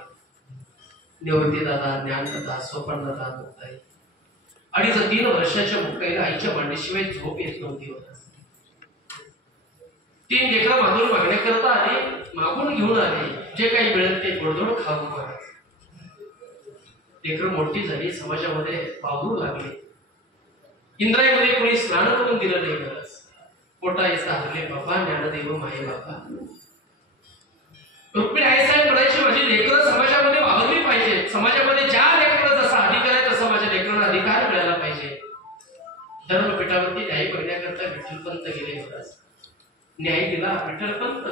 निवृत्ती दादा ज्ञान दादा सोपन दादा मुक्ताई 2.5-3 वर्षाच्या मुक्ताईला आईच्या मांडीशिवाय झोप येत नव्हती तीन लेकरं बांधून मागण्याकरता आले, मागून घेऊन आले, जे काही मिळेल ते गोडधोड खाऊ महाराज. लेकरं मोठी झाली, समाजामध्ये वावरू लागले. इंद्रायमध्ये कोणी स्नान करून दिलं नाही महाराज. पोटा ऐसा हरले बाबा, ज्ञानदेव माये बाबा. रुक्मिणी आईसाहेब म्हणायची माझी लेकरं समाजामध्ये वावरली पाहिजे. समाजामध्ये ज्या लेकरांना जसा अधिकार आहे तसा माझ्या लेकरांना अधिकार मिळाला पाहिजे. धर्मपीठावरती न्याय बघण्याकरता विठ्ठलपंत गेले महाराज. न्याय दिला. विठ्ठलपंत,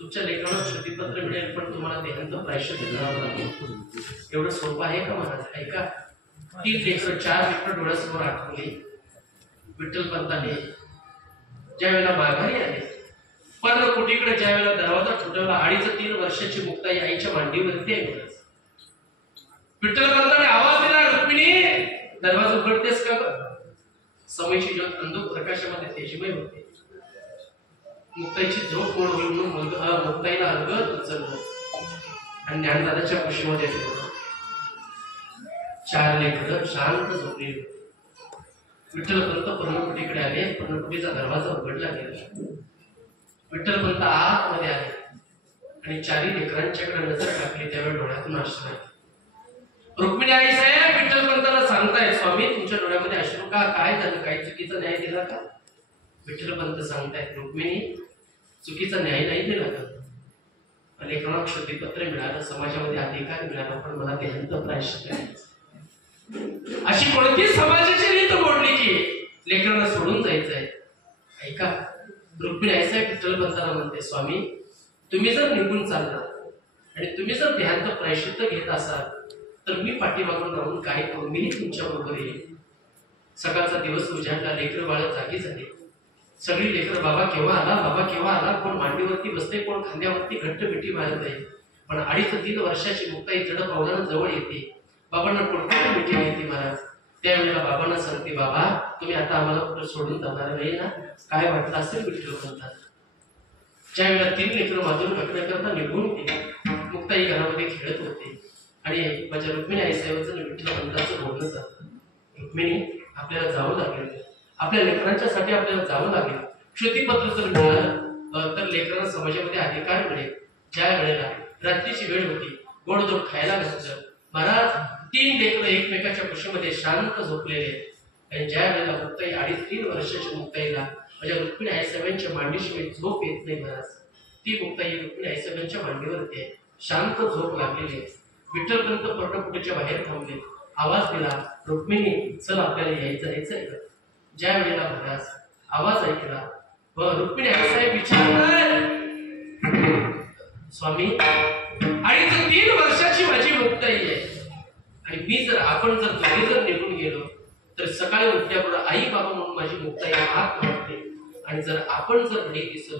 तुमच्या लेकरांना श्रुतीपत्र मिळेल, पण तुम्हाला देहांत प्रायश्चित्त करावं लागेल. एवढं सोपं आहे का महाराज? ऐका, 3 लेकरं 4 लेकरं डोळ्यासमोर आठवली. विठ्ठलपंताने ज्या वेळेला माघारी आले, पर्णकुटीकडे ज्या वेळेला दरवाजा ठोठवला, 2.5-3 वर्षाची मुक्ताई आईच्या मांडीवरती आहे महाराज. विठ्ठलपंताने आवाज दिला, रुक्मिणी दरवाजा उघडतेस का? समयची ज्योत अंधुक प्रकाशामध्ये तेजमय होते. मुक्ताईची झोप मोड होईल म्हणून मुक्ताईला हलगत उचललं आणि ज्ञानदादाच्या कुशीमध्ये ठेवलं. 4 लेकरं शांत झोपली. विठ्ठलपंत पर्णकुटीकडे आले. पर्णकुटीचा दरवाजा उघडला गेला. विठ्ठलपंत आतमध्ये आले आणि 4 लेकरांच्याकडे नजर टाकली. त्यावेळी डोळ्यातून अश्रू आले. रुक्मिणी आई साहेब विठ्ठलपंताला सांगतायत, स्वामी तुमच्या डोळ्यामध्ये अश्रू का? काय झालं? काही चुकीचा न्याय दिला का? विठ्ठलपंत सांगतायत, रुक्मिणी चुकीचा न्याय नाही दिला का? लेकरांना क्षतिपत्र मिळालं, समाजामध्ये अधिकार मिळाला, पण मला देहांत प्रायश्चित्त करायचं. अशी कोणती समाजाची रीत मोडली की लेकरांना सोडून जायचंय? ऐका, रुक्मिणी आईसाहेब विठ्ठलपंताला म्हणते, स्वामी तुम्ही जर निघून चालला आणि तुम्ही जर देहांत प्रायश्चित्त घेत असाल तर मी पाठीमागून राहून काय करू? मी तुमच्या बरोबर येईल. सकाळचा दिवस उजाडला. लेकर बाळ जागी झाले. सगळी लेकर बाबा केव्हा आला, बाबा केव्हा आला. कोण मांडीवरती बसते, कोण खांद्यावरती घट्ट मिठी मारत आहे. पण 2.5-3 वर्षाची मुक्ताई जड पावलानं जवळ येते. बाबांना कुठे मिठी माहिती महाराज. त्यावेळेला बाबांना सांगते, बाबा तुम्ही आता आम्हाला कुठं सोडून जाणार नाही ना? काय वाटलं असेल विठ्ठलपंतांना. ज्या वेळेला 3 लेकरं बाजून टाकण्याकरता निघून गेली. मुक्ताई घरामध्ये खेळत होते आणि माझ्या रुक्मिणी आईसाहेबांचं विठ्ठलपंतांचं बोलणं झालं. रुक्मिणी आपल्याला जावं लागेल, आपल्या लेकरांच्यासाठी आपल्याला जावं लागेल. श्रुतीपत्र जर मिळालं तर लेकरांना समाजामध्ये अधिकार मिळेल. ज्या वेळेला रात्रीची वेळ होती, गोडधोड खायला घातलं महाराज. 3 लेकरं एकमेकाच्या कुशीमध्ये शांत झोपलेले. आणि ज्या वेळेला मुक्ताई 2.5-3 वर्षाच्या मुक्ताईला माझ्या रुक्मिणी आईसाहेबांच्या मांडीशिवाय झोप येत नाही महाराज. ती मुक्ताई रुक्मिणी आईसाहेबांच्या मांडीवरती आहे, शांत झोप लागलेली आहे. विठ्ठलपंत पर्णकुटीच्या बाहेर थांबले. आवाज दिला, रुक्मिणी चल आपल्याला यायचंय का? ज्या वेळेला महाराज आवाज ऐकला व रुक्मिणी आईसाहेब विचारतात, स्वामी 2.5-3 वर्षाची माझी मुक्ताई आहे आणि आपण जर घरी जर निघून गेलो तर सकाळी उठल्याबरोबर आई बाबा म्हणून माझी मुक्ताई हात मारते. आणि जर आपण जर नाही दिसलो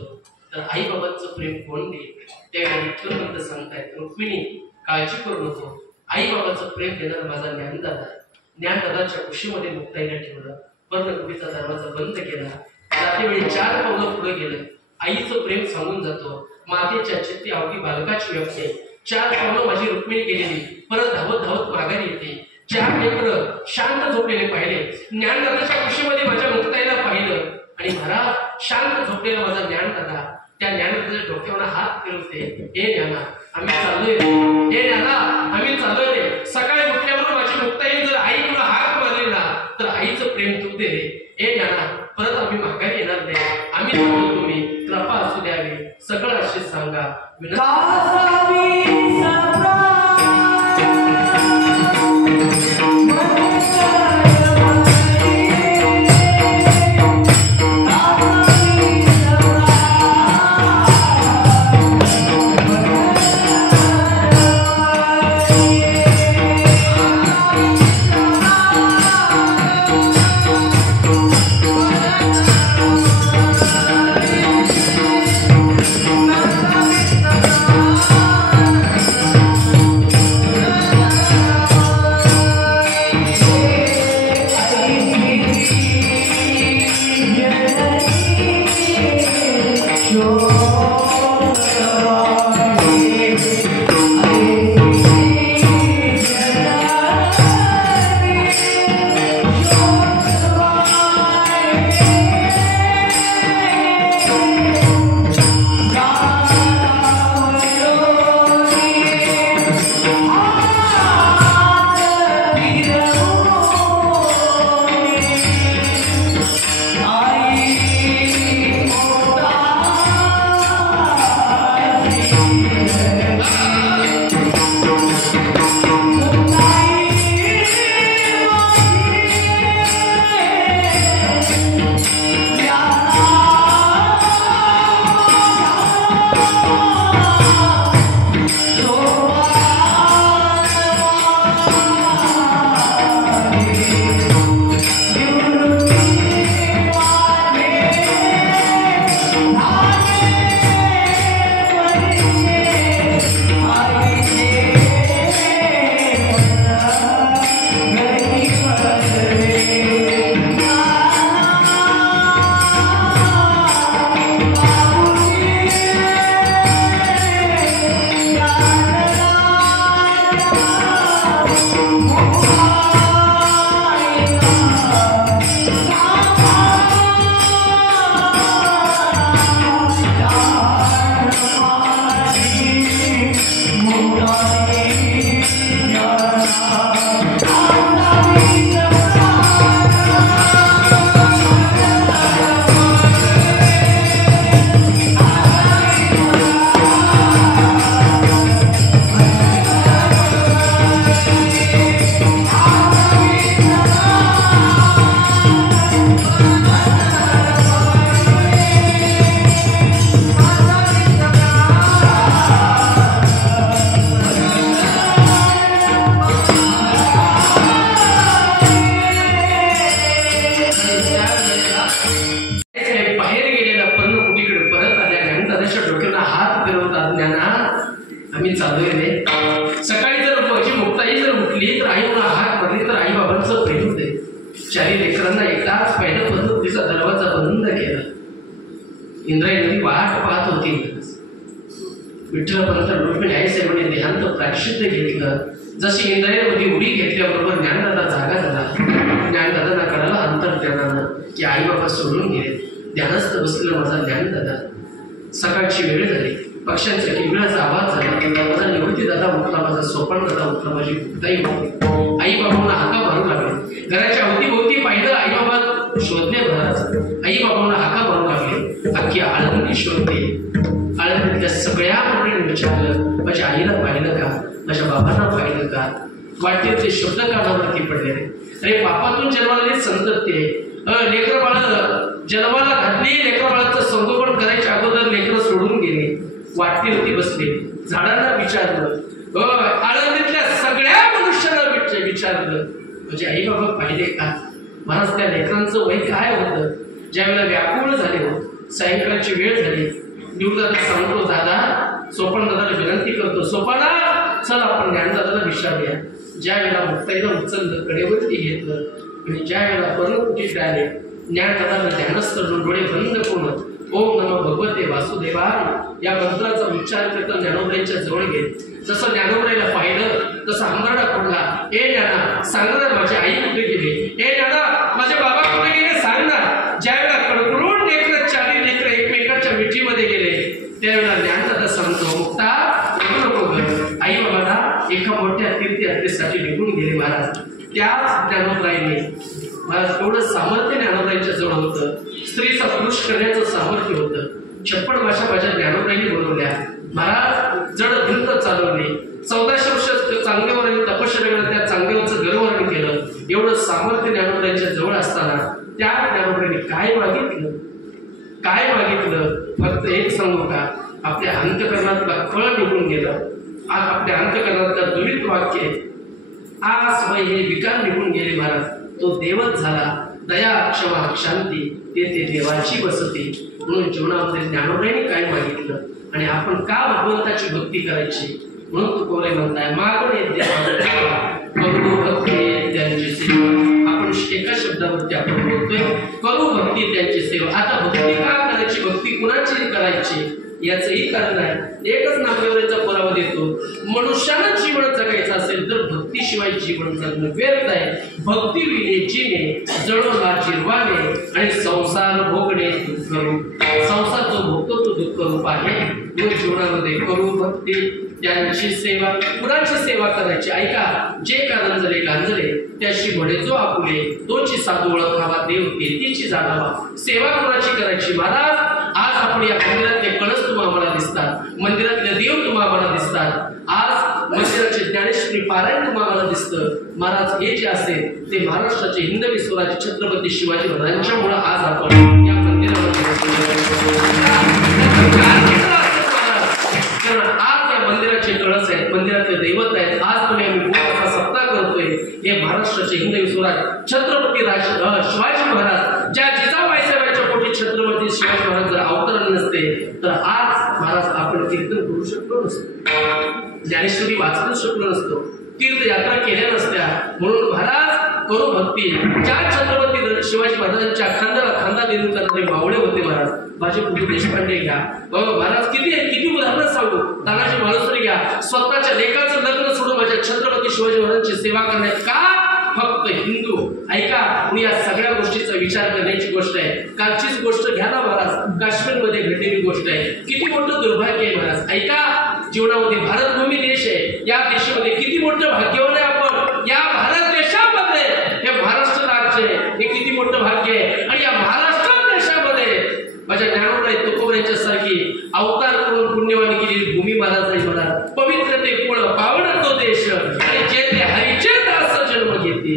तर आई बाबांचं प्रेम कोण देईल? त्यावेळी विठ्ठलपंत सांगतायत, रुक्मिणी काळजी करू नको, आई बाबाचं प्रेम देणार माझा ज्ञानदादा. ज्ञानदादाच्या कुशीमध्ये मुक्ताईला ठेवलं. पर्णकुटीचा दरवाजा बंद केला. रात्रीवेळी 4 पावलं पुढे गेलं. आईचं प्रेम सांगून जातो. मातेच्या चित्ती अवघी बालकाची व्यक्ती. 4 पावलं माझी रुक्मिणी गेलेली परत धावत धावत माघारी येते. 4 लेकरं शांत झोपलेले पाहिले. ज्ञानदादाच्या कुशीमध्ये माझ्या मुक्ताईला पाहिलं आणि महाराज शांत झोपलेला माझा ज्ञानदादा त्या ज्ञानदादाच्या डोक्यावर हात फिरवते, हे ज्ञाना आम्ही चाललोय रे, हे ज्ञाना आम्ही चाललोय रे. सकाळी उठल्यावर माझी मुक्ताई जर आई तुला हाक मारली ना तर आईचं प्रेम तू दे रे. हे ज्ञाना परत आम्ही माघारी येणार नाही, आम्ही थांबलो, तुम्ही कृपा असू द्यावी, सगळं अशीच सांगा. चारी लेकरांना एकदाच पहिल्या पद्धतीचा दरवाजा बंद केला. इंद्रायणी वाट पाहत होती. विठ्ठलपंत रुक्मिणी आईसाहेबांनी देहांत प्रायश्चित्त घेतलं. जशी इंद्रायणीमध्ये उडी घेतल्याबरोबर ज्ञानदादा जागा झाला. ज्ञानदादांना कळालं अंतर्ज्ञानानं की आई बाबा सोडून गेले. ध्यानस्थ बसलेला माझा ज्ञानदादा. सकाळची वेळ झाली. पक्ष्यांचा किलबिलाचा आवाज झाला. माझा निवृत्ती दादा उठला, माझा सोपान दादा उठला, माझी ताई उठली. आई बाबांना हाका मारू लागले. घराच्या अवतीभोवती पाहिलं. आई बाबा शोधले महाराज. आई बाबांना हाका मारू लागले. अख्खी आळंदी शोधली. आळंदीतल्या सगळ्या मंडळींनी विचारलं, माझ्या आईला पाहिलं का, माझ्या बाबांना पाहिलं का. वाटेल ते शब्द कानावरती पडले. अरे बापातून जन्माला संतती लेकर बाळ जन्माला घातली. लेकर बाळाचं संगोपन करायच्या अगोदर लेकर सोडून गेले. वाटेवरती बसले. झाडांना विचारलं. आळंदीतल्या सगळ्या मनुष्यांना विचारलं, म्हणजे आई बाबा पाहिले का. महाराज त्या लेकरांचं वय काय होतं. ज्यावेळेला व्याकुळ झाले हो, सायंकाळची वेळ झाली. निवृत्तीदादा सांगतो, दादा सोपान दादाला विनंती करतो, सोपाना चल आपण ज्ञानदादाला विचारूया. ज्या वेळेला मुक्ताईला उचललं, कडेवरती घेतलं आणि ज्या वेळेला पर्णकुटीत आले, ज्ञानदादाने ध्यानस्थ डोळे बंद करून ओम नमो भगवते वासुदेवाय या मंत्राचा उच्चार करता ज्ञानोबराईच्या जवळ गेले. जसं ज्ञानोबराईला पाहिलं तसं अंबरडा पडला. ए ज्ञाना सांग ना, माझी आई कुठे गेली. ए ज्ञाना माझे बाबा कुठे गेले सांग ना. ज्या वेळेला कडकडून लेकरं चारी लेकरं एकमेकांच्या मिठीमध्ये गेले त्यावेळेला ज्ञानदादा सांगतो, मुक्ता नको ग. आई बाबाला एका मोठ्या तीर्थयात्रेसाठी निघून गेले महाराज. त्याच ज्ञानोबराईने महाराज एवढं सामर्थ्य ज्ञानोबराईच्या जवळ होतं. स्त्रीचा पुरुष करण्याचं सामर्थ्य होतं. 56 भाषा माझ्या ज्ञानोबराईने बोलवल्या. महाराज जड भिंत चालवली. 1400 वर्ष चांगदेवारांनी तपश्चर्या केलं. त्या चांगदेवाचं गर्ववर्णन केलं. एवढं सामर्थ्य ज्ञानोबराईच्या जवळ असताना त्या ज्ञानोबराईने काय मागितलं. फक्त एक सांगू का, आपल्या अंतःकरणातला कळ निघून गेलं. आपल्या अंतःकरणातलं दुरित वाक्य आस वय हे विकार निघून गेले महाराज. तो देवच झाला. दया क्षमा शांती ते देवाची वसती. म्हणून जीवनामध्ये ज्ञानोबराईने काय मागितलं आणि आपण का भगवंताची भक्ती करायची. म्हणून तुकोबाई म्हणताय, मागणे देवा करू भक्ती त्यांची सेवा. आपण एका शब्दावरती आपण बोलतोय, करू भक्ती त्यांची सेवा. आता भक्ती का करायची, भक्ती कुणाची करायची याचंही कारण आहे. एकच नामदेवराचा पुरावा देतो, मनुष्यानं जीवन जगायचं असेल तर भक्तीशिवाय जीवन जगणं व्यर्थ आहे. भक्ती विने जीने जळोला जिरवाने आणि संसार भोगणे दुःख रूप. संसार जो भोगतो तो दुःख रूप आहे. जीवनामध्ये करू भक्ती त्यांची सेवा. कुणाची सेवा करायची ऐका. जे का रंजले गांजले त्याशी म्हणे जो आपुले, तोची साधू ओळखावा देव तेथीची जाणावा. सेवा कुणाची करायची महाराज. आज आपण या मंदिरातले कळस तुम्हाला आम्हाला दिसतात, मंदिरातले देव तुम्हाला आम्हाला दिसतात, आज मंदिराचे ज्ञानेश्वरी पारायण तुम्हाला आम्हाला दिसतं. महाराज हे जे असेल ते महाराष्ट्राचे हिंदवी स्वराज्य छत्रपती शिवाजी महाराजांच्यामुळे आज आपण या मंदिरामध्ये आज या मंदिराचे कळस आहेत, मंदिरातले दैवत आहेत. आज तुम्ही आम्ही असा सप्ताह करतोय. हे महाराष्ट्राचे हिंदवी स्वराज छत्रपती शिवाजी महाराज, ज्या जिजाबाईसाहेबांच्या पोटी छत्रपती शिवाजी महाराज जर अवतरण नसते तर आज महाराज आपण कीर्तन करू शकलो नसतो, ज्ञानेश्वरी वाचू शकलो नसतो, तीर्थयात्रा केल्या नसत्या. म्हणून महाराज करू भक्ती. ज्या छत्रपती शिवाजी महाराजांच्या खांद्याला खांदा देऊन करणारे मावळे होते महाराज. माझे पुढे देशपांडे घ्या महाराज, किती उदाहरणं सांगू. तानाजी मालुसरे घ्या. स्वतःच्या लेकाचं लग्न सोडून माझ्या छत्रपती शिवाजी महाराजांची सेवा करण्यात का फक्त हिंदू. ऐका, मी या सगळ्या गोष्टीचा विचार करण्याची गोष्ट आहे. कालचीच गोष्ट घ्या ना महाराज, काश्मीरमध्ये घडलेली गोष्ट आहे. किती मोठं दुर्भाग्य आहे महाराज. ऐका, जीवनामध्ये भारतभूमी देश आहे. या देशामध्ये किती मोठं भाग्यवान आहे आपण. या भारत देशामध्ये हे महाराष्ट्र राज्य आहे, हे किती मोठं भाग्य आहे. आणि या महाराष्ट्र देशामध्ये माझ्या ज्ञानोबराई तुकोबाईच्या सारखी अवतार करून पुण्यवानी केलेली भूमी महाराज आहे. मला पवित्र ते कुळ पावन तो देश आणि जे ते हरीचे दास जन्म घेते.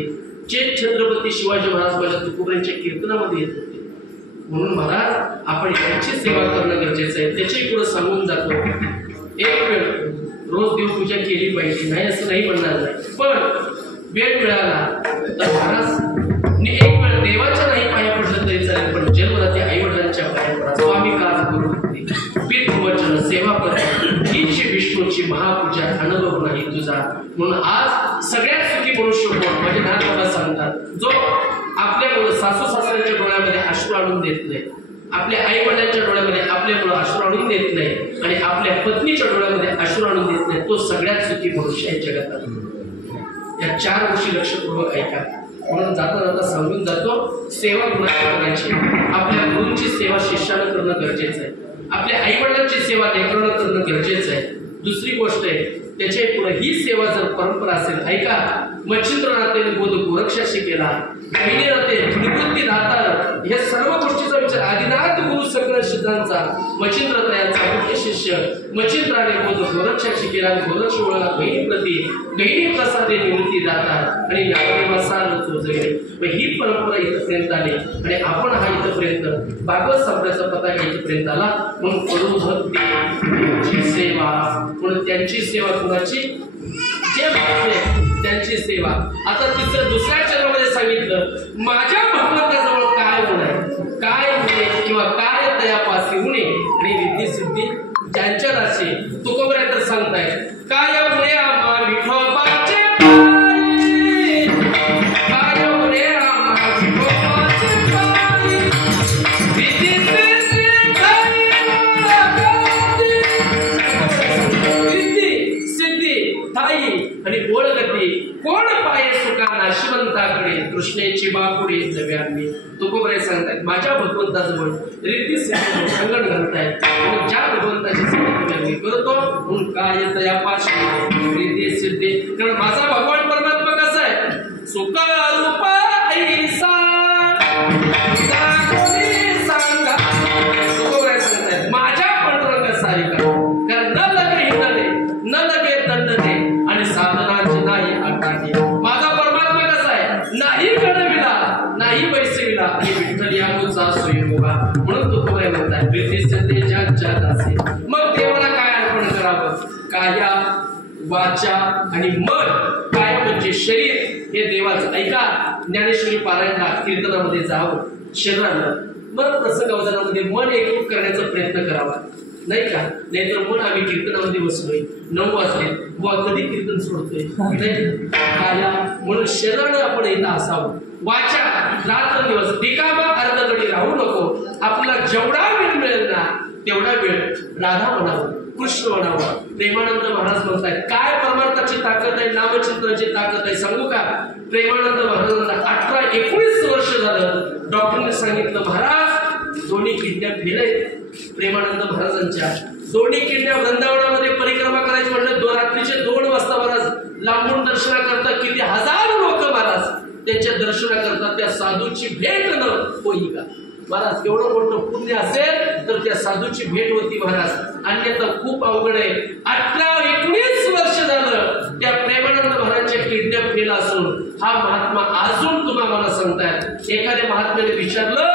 जे छत्रपती शिवाजी महाराज माझ्या तुकोबाईंच्या कीर्तनामध्ये येत होते. म्हणून महाराज आपण यांची सेवा करणं गरजेचं आहे. त्याच्याही पुढे सांगून जातो, एक वेळ रोज देवपूजा केली पाहिजे, नाही असं नाही म्हणणार नाही, पण वेळ मिळाला तर महाराज एक वेळ देवाच्या नाही पाया पडलं तरी चालेल, पण जन्मदाते आई वडिलांच्या पाया पडा. स्वामी काज गुरु वचन सेवा करतो हीची विष्णूची महापूजा अनुभव नाही तुझा. म्हणून आज सगळ्यात सुखी मनुष्य कोण माझे नाथ बाबा सांगतात, जो आपल्यामुळे सासू सासऱ्यांच्या डोळ्यामध्ये अश्रू आणून देत नाही, आपल्या आई वडिलांच्या डोळ्यामध्ये आपल्यामुळे अश्रू आणून देत नाही आणि आपल्या पत्नीच्या डोळ्यामध्ये अश्रू आणून देत नाही, तो सगळ्यात सुखी मनुष्य आहे जगात. या 4 गोष्टी लक्षपूर्वक ऐका. म्हणून जाता जाता सांगून जातो, सेवा कुणाची करायची. आपल्या गुरूंची सेवा शिष्यानं करणं गरजेचं आहे, आपल्या आई वडिलांची सेवा लेकरानं करणं गरजेचं आहे. दुसरी गोष्ट आहे, त्याच्या पुढे ही सेवा जर परंपरा असेल, ऐका, मच्छिंद्र नाते बोध गोरक्षाशी केला, पहिली राहते निवृत्ती दातार, या सर्व गोष्टीचा विचार आदिनाथ गुरु सकळ सिद्धांचा मच्छिंद्र तयाचा मुख्य शिष्य मच्छिंद्राने बोध गोरक्षाशी केला, गोरक्ष ओळखला बहिणी प्रती गैरी प्रसादे निवृत्ती दातार आणि ज्ञानदेवासार चोजगे. ही परंपरा इथपर्यंत आली आणि आपण हा इथपर्यंत भागवत संप्रदायाचा पताका इथपर्यंत आला. म्हणून करू भक्ती सेवा, म्हणून त्यांची सेवा कुणाची, जे भक्त त्यांची सेवा. आता दुसऱ्या चरणामध्ये सांगितलं, माझ्या भगवंताजवळ काय होणार, काय होणे किंवा काय तयापासी होणे आणि रिद्धी सिद्धी ज्यांच्या राशी. तुकोबराय तर सांगताय, काय होणे आम्हा विठोबाचे पायी, काय होणे आम्हा विठोबाचे पायी, रिद्धी सिद्धी ताई आणि बोळगती कोण पाये सुका नाशिवंताकडे कृष्णेची बापुडी नव्यानी. तुकोबराय सांगतायत, माझ्या भगवंताजवळ रिद्धी सिद्धी संगण घालतायत आणि ज्या भगवंताची सेवा मी करतो म्हणून काय तयापाशी रिद्धी सिद्धी. कारण माझा भगवान परमात्मा कसा आहे, सुख रूप ऐसा सांगा. तुकोबराय सांगतायत, माझ्या पांडुरंगा सारिका, कारण न लगे हिंडले न लगे दंडले आणि साधनाची नाही आटाने. माझा परमात्मा कसा आहे, नाही घडविला नाही पैसेविला आणि विठ्ठल या मुळचा सोयीभोगा. म्हणून तुकोबराय म्हणतात, प्रीती सत्य ज्याच्या दासी. मग देवाला काय अर्पण करावं, काया वाचा आणि मन. काय म्हणजे शरीर हे देवाचं. ऐका, ज्ञानेश्वरी पारायणला कीर्तनामध्ये जावं शरीरानं, मग प्रसंग अवधानामध्ये मन एकरूप करण्याचा प्रयत्न करावा, नाही का. नाहीतर मन आम्ही कीर्तनामध्ये बसलोय 9 वाजले, कधी कीर्तन सोडतोय नाही. काया म्हणून शरीरानं आपण इथं असावं. वाचा रात्र दिवस रिकामा अर्धगडी राहू नको. आपला जेवढा वेळ मिळेल ना तेवढा वेळ राधा म्हणावं, कृष्ण म्हणावं. प्रेमानंद महाराज म्हणतायत, काय परमार्थाची ताकद आहे, नामचिंतनाची ताकद आहे सांगू का. प्रेमानंद महाराजांना 18-19 वर्ष झालं. डॉक्टरने सांगितलं, महाराज दोन्ही किडन्या फेल. प्रेमानंद महाराजांच्या दोन्ही किडन्या वृंदावनामध्ये परिक्रमा करायची म्हणलं, रात्रीचे 2 वाजता महाराज लांबून दर्शना करता किती हजारो लोक महाराज त्यांच्या दर्शना करतात. त्या साधूची भेट न होई का महाराज. एवढं मोठं पुण्य असेल तर त्या साधूची भेट होती महाराज, अन्यथा खूप अवघड आहे. 18-19 वर्ष झालं त्या प्रेमानंद महाराजांच्या किडन्या फेल असून हा महात्मा अजून तुम्हाला सांगतायत. एखाद्या महात्म्याने विचारलं,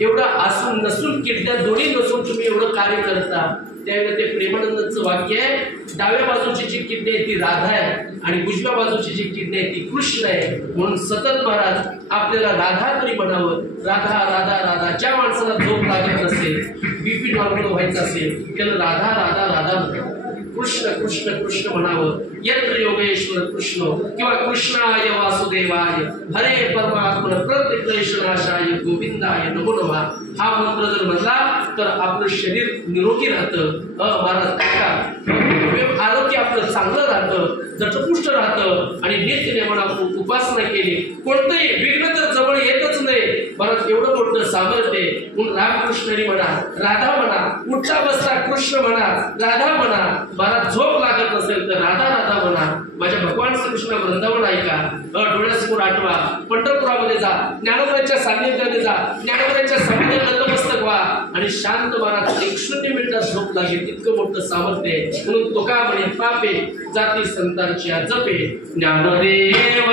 एवढं असून नसून किडन्या दोन्ही नसून तुम्ही एवढं कार्य करता, त्यावेळेला ते प्रेमानंदांचं वाक्य आहे, डाव्या बाजूची जी किडनी आहे ती राधा आहे आणि उजव्या बाजूची जी किडनी आहे ती कृष्ण आहे. म्हणून सतत महाराज आपल्याला राधा तरी म्हणावं, राधा राधा राधा. ज्या माणसाला झोप लागत नसेल, बीपी नॉर्मल व्हायचं असेल, त्याला राधा राधा राधा म्हणावं, कृष्ण कृष्ण कृष्ण म्हणावं. यत्र योगेश्वर कृष्ण किंवा कृष्णाय वासुदेवाय हरे परमात्मा प्रत्यक्लेशनाशाय गोविंदाय नमो नमः हा मंत्र जर म्हणला तर आपलं शरीर निरोगी राहतं. महाराज आरोग्य आपलं चांगलं राहतं, दटपुष्ट राहतं आणि नित्यनेमानं आपण उपासना केली कोणतंही विघ्न तर जवळ येतच नाही. महाराज एवढं मोठं सामर्थ्य आहे. म्हणून रामकृष्णरी म्हणा, राधा म्हणा, उठता बसता कृष्ण म्हणा, राधा म्हणा. महाराज झोप लागत नसेल तर राधा राधा म्हणा. माझ्या भगवान श्रीकृष्ण वृंदावन ऐका, डोळ्यासमोर आठवा, पंढरपुरामध्ये जा, ज्ञानोबराच्या सान्निध्याने जा, ज्ञानोबराच्या समाधी नतमस्तक व्हा आणि शांत महाराज 1 मिनिटात झोप लागेल. इतकं मोठं सामर्थ्य आहे. म्हणून तुका म्हणे पापे जाती संतांची जपे ज्ञानदेव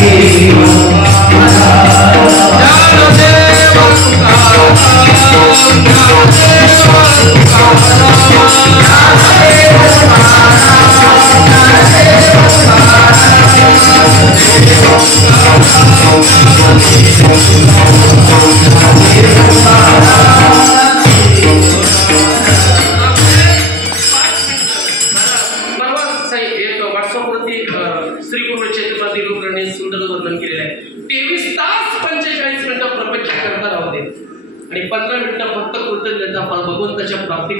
Thank you.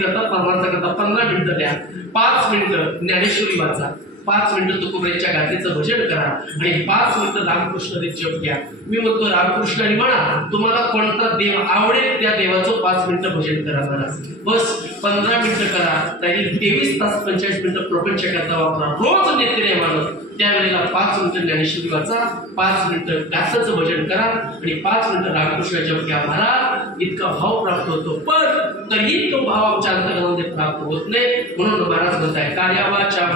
करता परमार्थ करता 15 मिनिटं द्या, 5 मिनिटं ज्ञानेश्वरी वाचा, 5 मिनिटं तुकोबाईच्या गाथेचं भजन करा आणि 5 मिनिटं रामकृष्ण हरी जप घ्या. मी म्हणतो रामकृष्ण हरी म्हणा, तुम्हाला कोणता देव आवडेल त्या देवाचं 5 मिनिटं भजन करा महाराज. बस 15 मिनिटं करा, तरी 23 तास 45 मिनिटं प्रपंच करता वापरा. रोज नेते माणूस त्यावेळेला 5 मिनिटं ज्ञानेश्वरी वाचा, 5 मिनिटं गाथेचं भजन करा आणि 5 मिनिटं रामकृष्ण जप घ्या. महाराज इतका भाव प्राप्त होतो, पण तरीही तो भाव आमच्या अंतर्गतामध्ये प्राप्त होत नाही. म्हणून महाराज म्हणताय कार्यावाच्या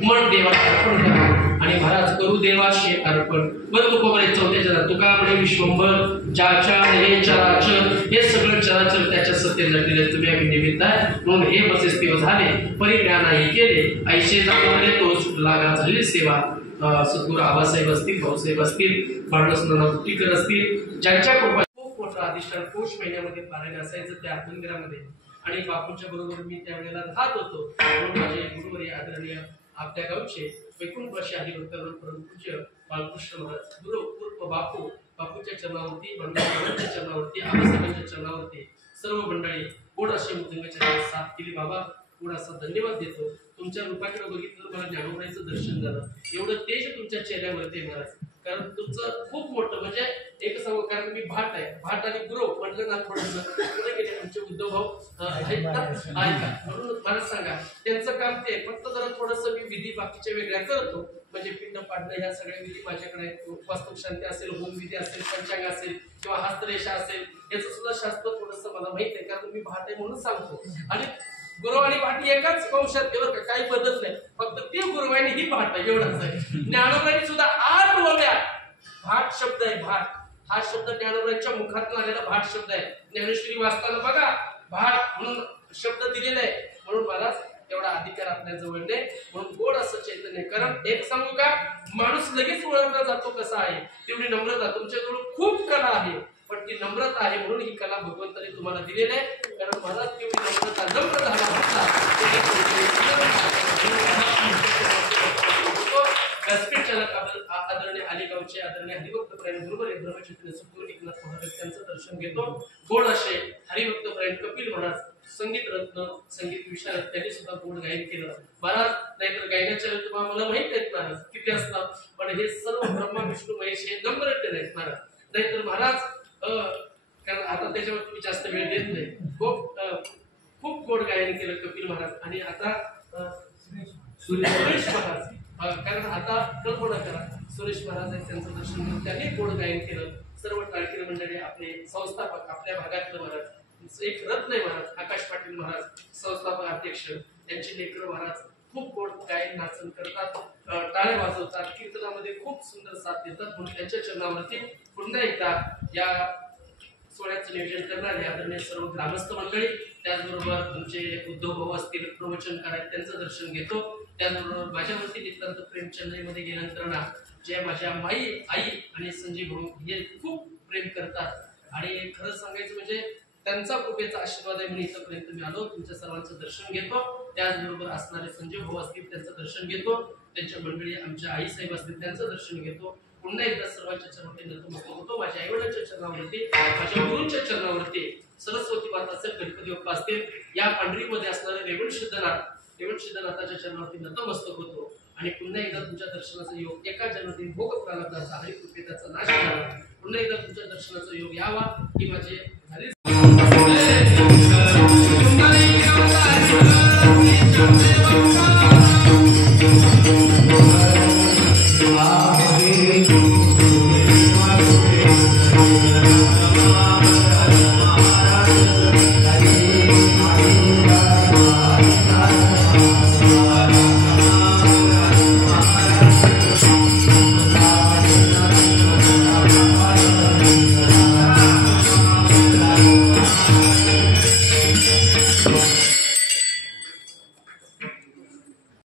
मन देवाला अर्पण करा आणि महाराज करू देवाशी अर्पण. बरं तुकोबाई 4थ्या चरणात तुका म्हणे विश्वंभर ज्याच्या हे चराचर, हे सगळं चराचर त्याच्या सत्य नटलेले तुम्ही आम्ही निमित्त आहे. म्हणून हे बसेस दिवस झाले परिज्ञानाही केले ऐशे जाणवले तोच लागा झाली सेवा. सद्गुरू आबासाहेब असतील, भाऊसाहेब असतील, बाळकृष्ण गुट्टीकर असतील, ज्यांच्या कृपा खूप मोठं अधिष्ठान पौष महिन्यामध्ये पारायण असायचं त्या मंदिरामध्ये आणि बापूंच्या बरोबर मी त्यावेळेला राहत होतो. म्हणून माझे गुरुवरी आदरणीय आपल्या गावचे वैकुंठवासी हरिभक्तांवर परमपूज्य बाळकृष्ण महाराज गुरु उर्फ बापू, बापूच्या चरणावरती, बंडाच्या चरणावरती, आबासाहेबांच्या चरणावरती सर्व मंडळी गोड अशी मृदंगाच्या साथ केली. बाबा गोड असा धन्यवाद देतो. तुमच्या रूपाकडे बघितलं मला ज्ञानोबाईचं दर्शन झालं, एवढं तेज तुमच्या चेहऱ्यावरती महाराज. कारण तुमचं खूप मोठं म्हणजे एक सांगू, कारण मी भाट आहे, भाट आणि गुरु म्हटलं ना थोडंसं पुढे गेले आमचे उद्धव भाऊ ऐका. म्हणून मला सांगा त्यांचं काम ते फक्त जरा थोडंसं मी विधी बाकीच्या वेगळ्या करतो, म्हणजे पिंड पाडणं ह्या सगळ्या विधी माझ्याकडे आहेत. वास्तुक शांती असेल, होम विधी असेल, पंचांग असेल किंवा हस्तरेषा असेल, याचं सुद्धा शास्त्र थोडंसं मला माहित आहे, कारण मी भाट आहे म्हणून सांगतो. आणि गुरु आणि भाट एकाच वंशात बरं का, काही बदल नाही, फक्त ती गुरु आणि ही भाट आहे एवढंच आहे. ज्ञानोबाईंनी सुद्धा 8 ओव्या भाट शब्द आहे. भाट हा शब्द ज्ञानोबाईंच्या मुखातून आलेला भाट शब्द आहे. ज्ञानेश्वरी वाचताना बघा भाट म्हणून शब्द दिलेला आहे. म्हणून मला एवढा अधिकार आपल्या जवळ नाही. म्हणून गोड असं चैतन्य. कारण एक सांगू का, माणूस लगेच ओळखला जातो कसा आहे, तेवढी नम्रता तुमच्याजवळ खूप कला आहे, पण ती नम्रता आहे म्हणून ही कला भगवंताने तुम्हाला दिलेली आहे. कारण मला तेवढी नम्रता नम्र झाला होता. व्यासपीठ चालक आदरणीय आलेगावचे आदरणीय हरिभक्त प्रायण बरोबर ब्रह्मचिंतन सद्गुरू एकनाथ महाराज त्यांचं दर्शन घेतो. गोड असे हरिभक्त प्रायण कपिल महाराज संगीत रत्न, संगीत विशारद, त्यांनी सुद्धा गोड गायन केलं महाराज. नाहीतर गायनाच्या ऋतू मला माहित आहेत महाराज किती असतात, पण हे सर्व ब्रह्मा विष्णू महेश हे नम्रते नाहीत महाराज. नाहीतर महाराज कारण आता त्याच्यावर तुम्ही जास्त वेळ देत नाही. खूप गोड गायन केलं कपिल महाराज. आणि आता सुरेश महाराज, कारण आता कल्पना करा सुरेश महाराज आहेत, त्यांचं दर्शन घेऊन त्यांनी गोड गायन केलं. सर्व टाळकरी मंडळी आपले संस्थापक आपल्या भागातलं महाराज एक रत्न आहे महाराज आकाश पाटील महाराज संस्थापक अध्यक्ष, त्यांचे लेकर महाराज खूप गोड गायन नाचन करतात, टाळे वाजवतात, कीर्तनामध्ये खूप सुंदर साथ देतात. म्हणून त्यांच्या चरणावरती पुन्हा एकदा या सोहळ्याचं नियोजन करणारे आदरणीय सर्व ग्रामस्थ मंडळी, त्याचबरोबर तुमचे उद्धव भाऊ असतील प्रवचनकार आहेत त्यांचं दर्शन घेतो. त्याचबरोबर माझ्यावरती नितांत प्रेम चेन्नईमध्ये गेल्यानंतर ना जे माझ्या आई आणि संजीव भाऊ हे खूप प्रेम करतात. आणि खरं सांगायचं म्हणजे त्यांचा कृपेचा आशीर्वाद आहे म्हणून इथपर्यंत मी आलो. तुमच्या सर्वांचं दर्शन घेतो. त्याचबरोबर असणारे संजीव भाऊ असतील त्यांचं दर्शन घेतो. त्यांच्या मंडळी आमच्या आई साहेब असतील त्यांचं दर्शन घेतो. पुन्हा एकदा सर्वांच्या चरणावरती नतमस्तक होतो. माझ्या आईवडिलांच्या चरणावरती, माझ्या गुरूंच्या चरणावरती, सरस्वती माता असेल, गणपती बाप्पा असतील, या पांढरीमध्ये असणारे रेवण सिद्धनाथाच्या चरणावरती नतमस्तक होतो. आणि पुन्हा एकदा तुमच्या दर्शनाचा योग एका जन्मातील भोग प्रारब्धाचा हरिकृपेचा नाश झाला. पुन्हा एकदा तुमच्या दर्शनाचा योग यावा ही माझी झाली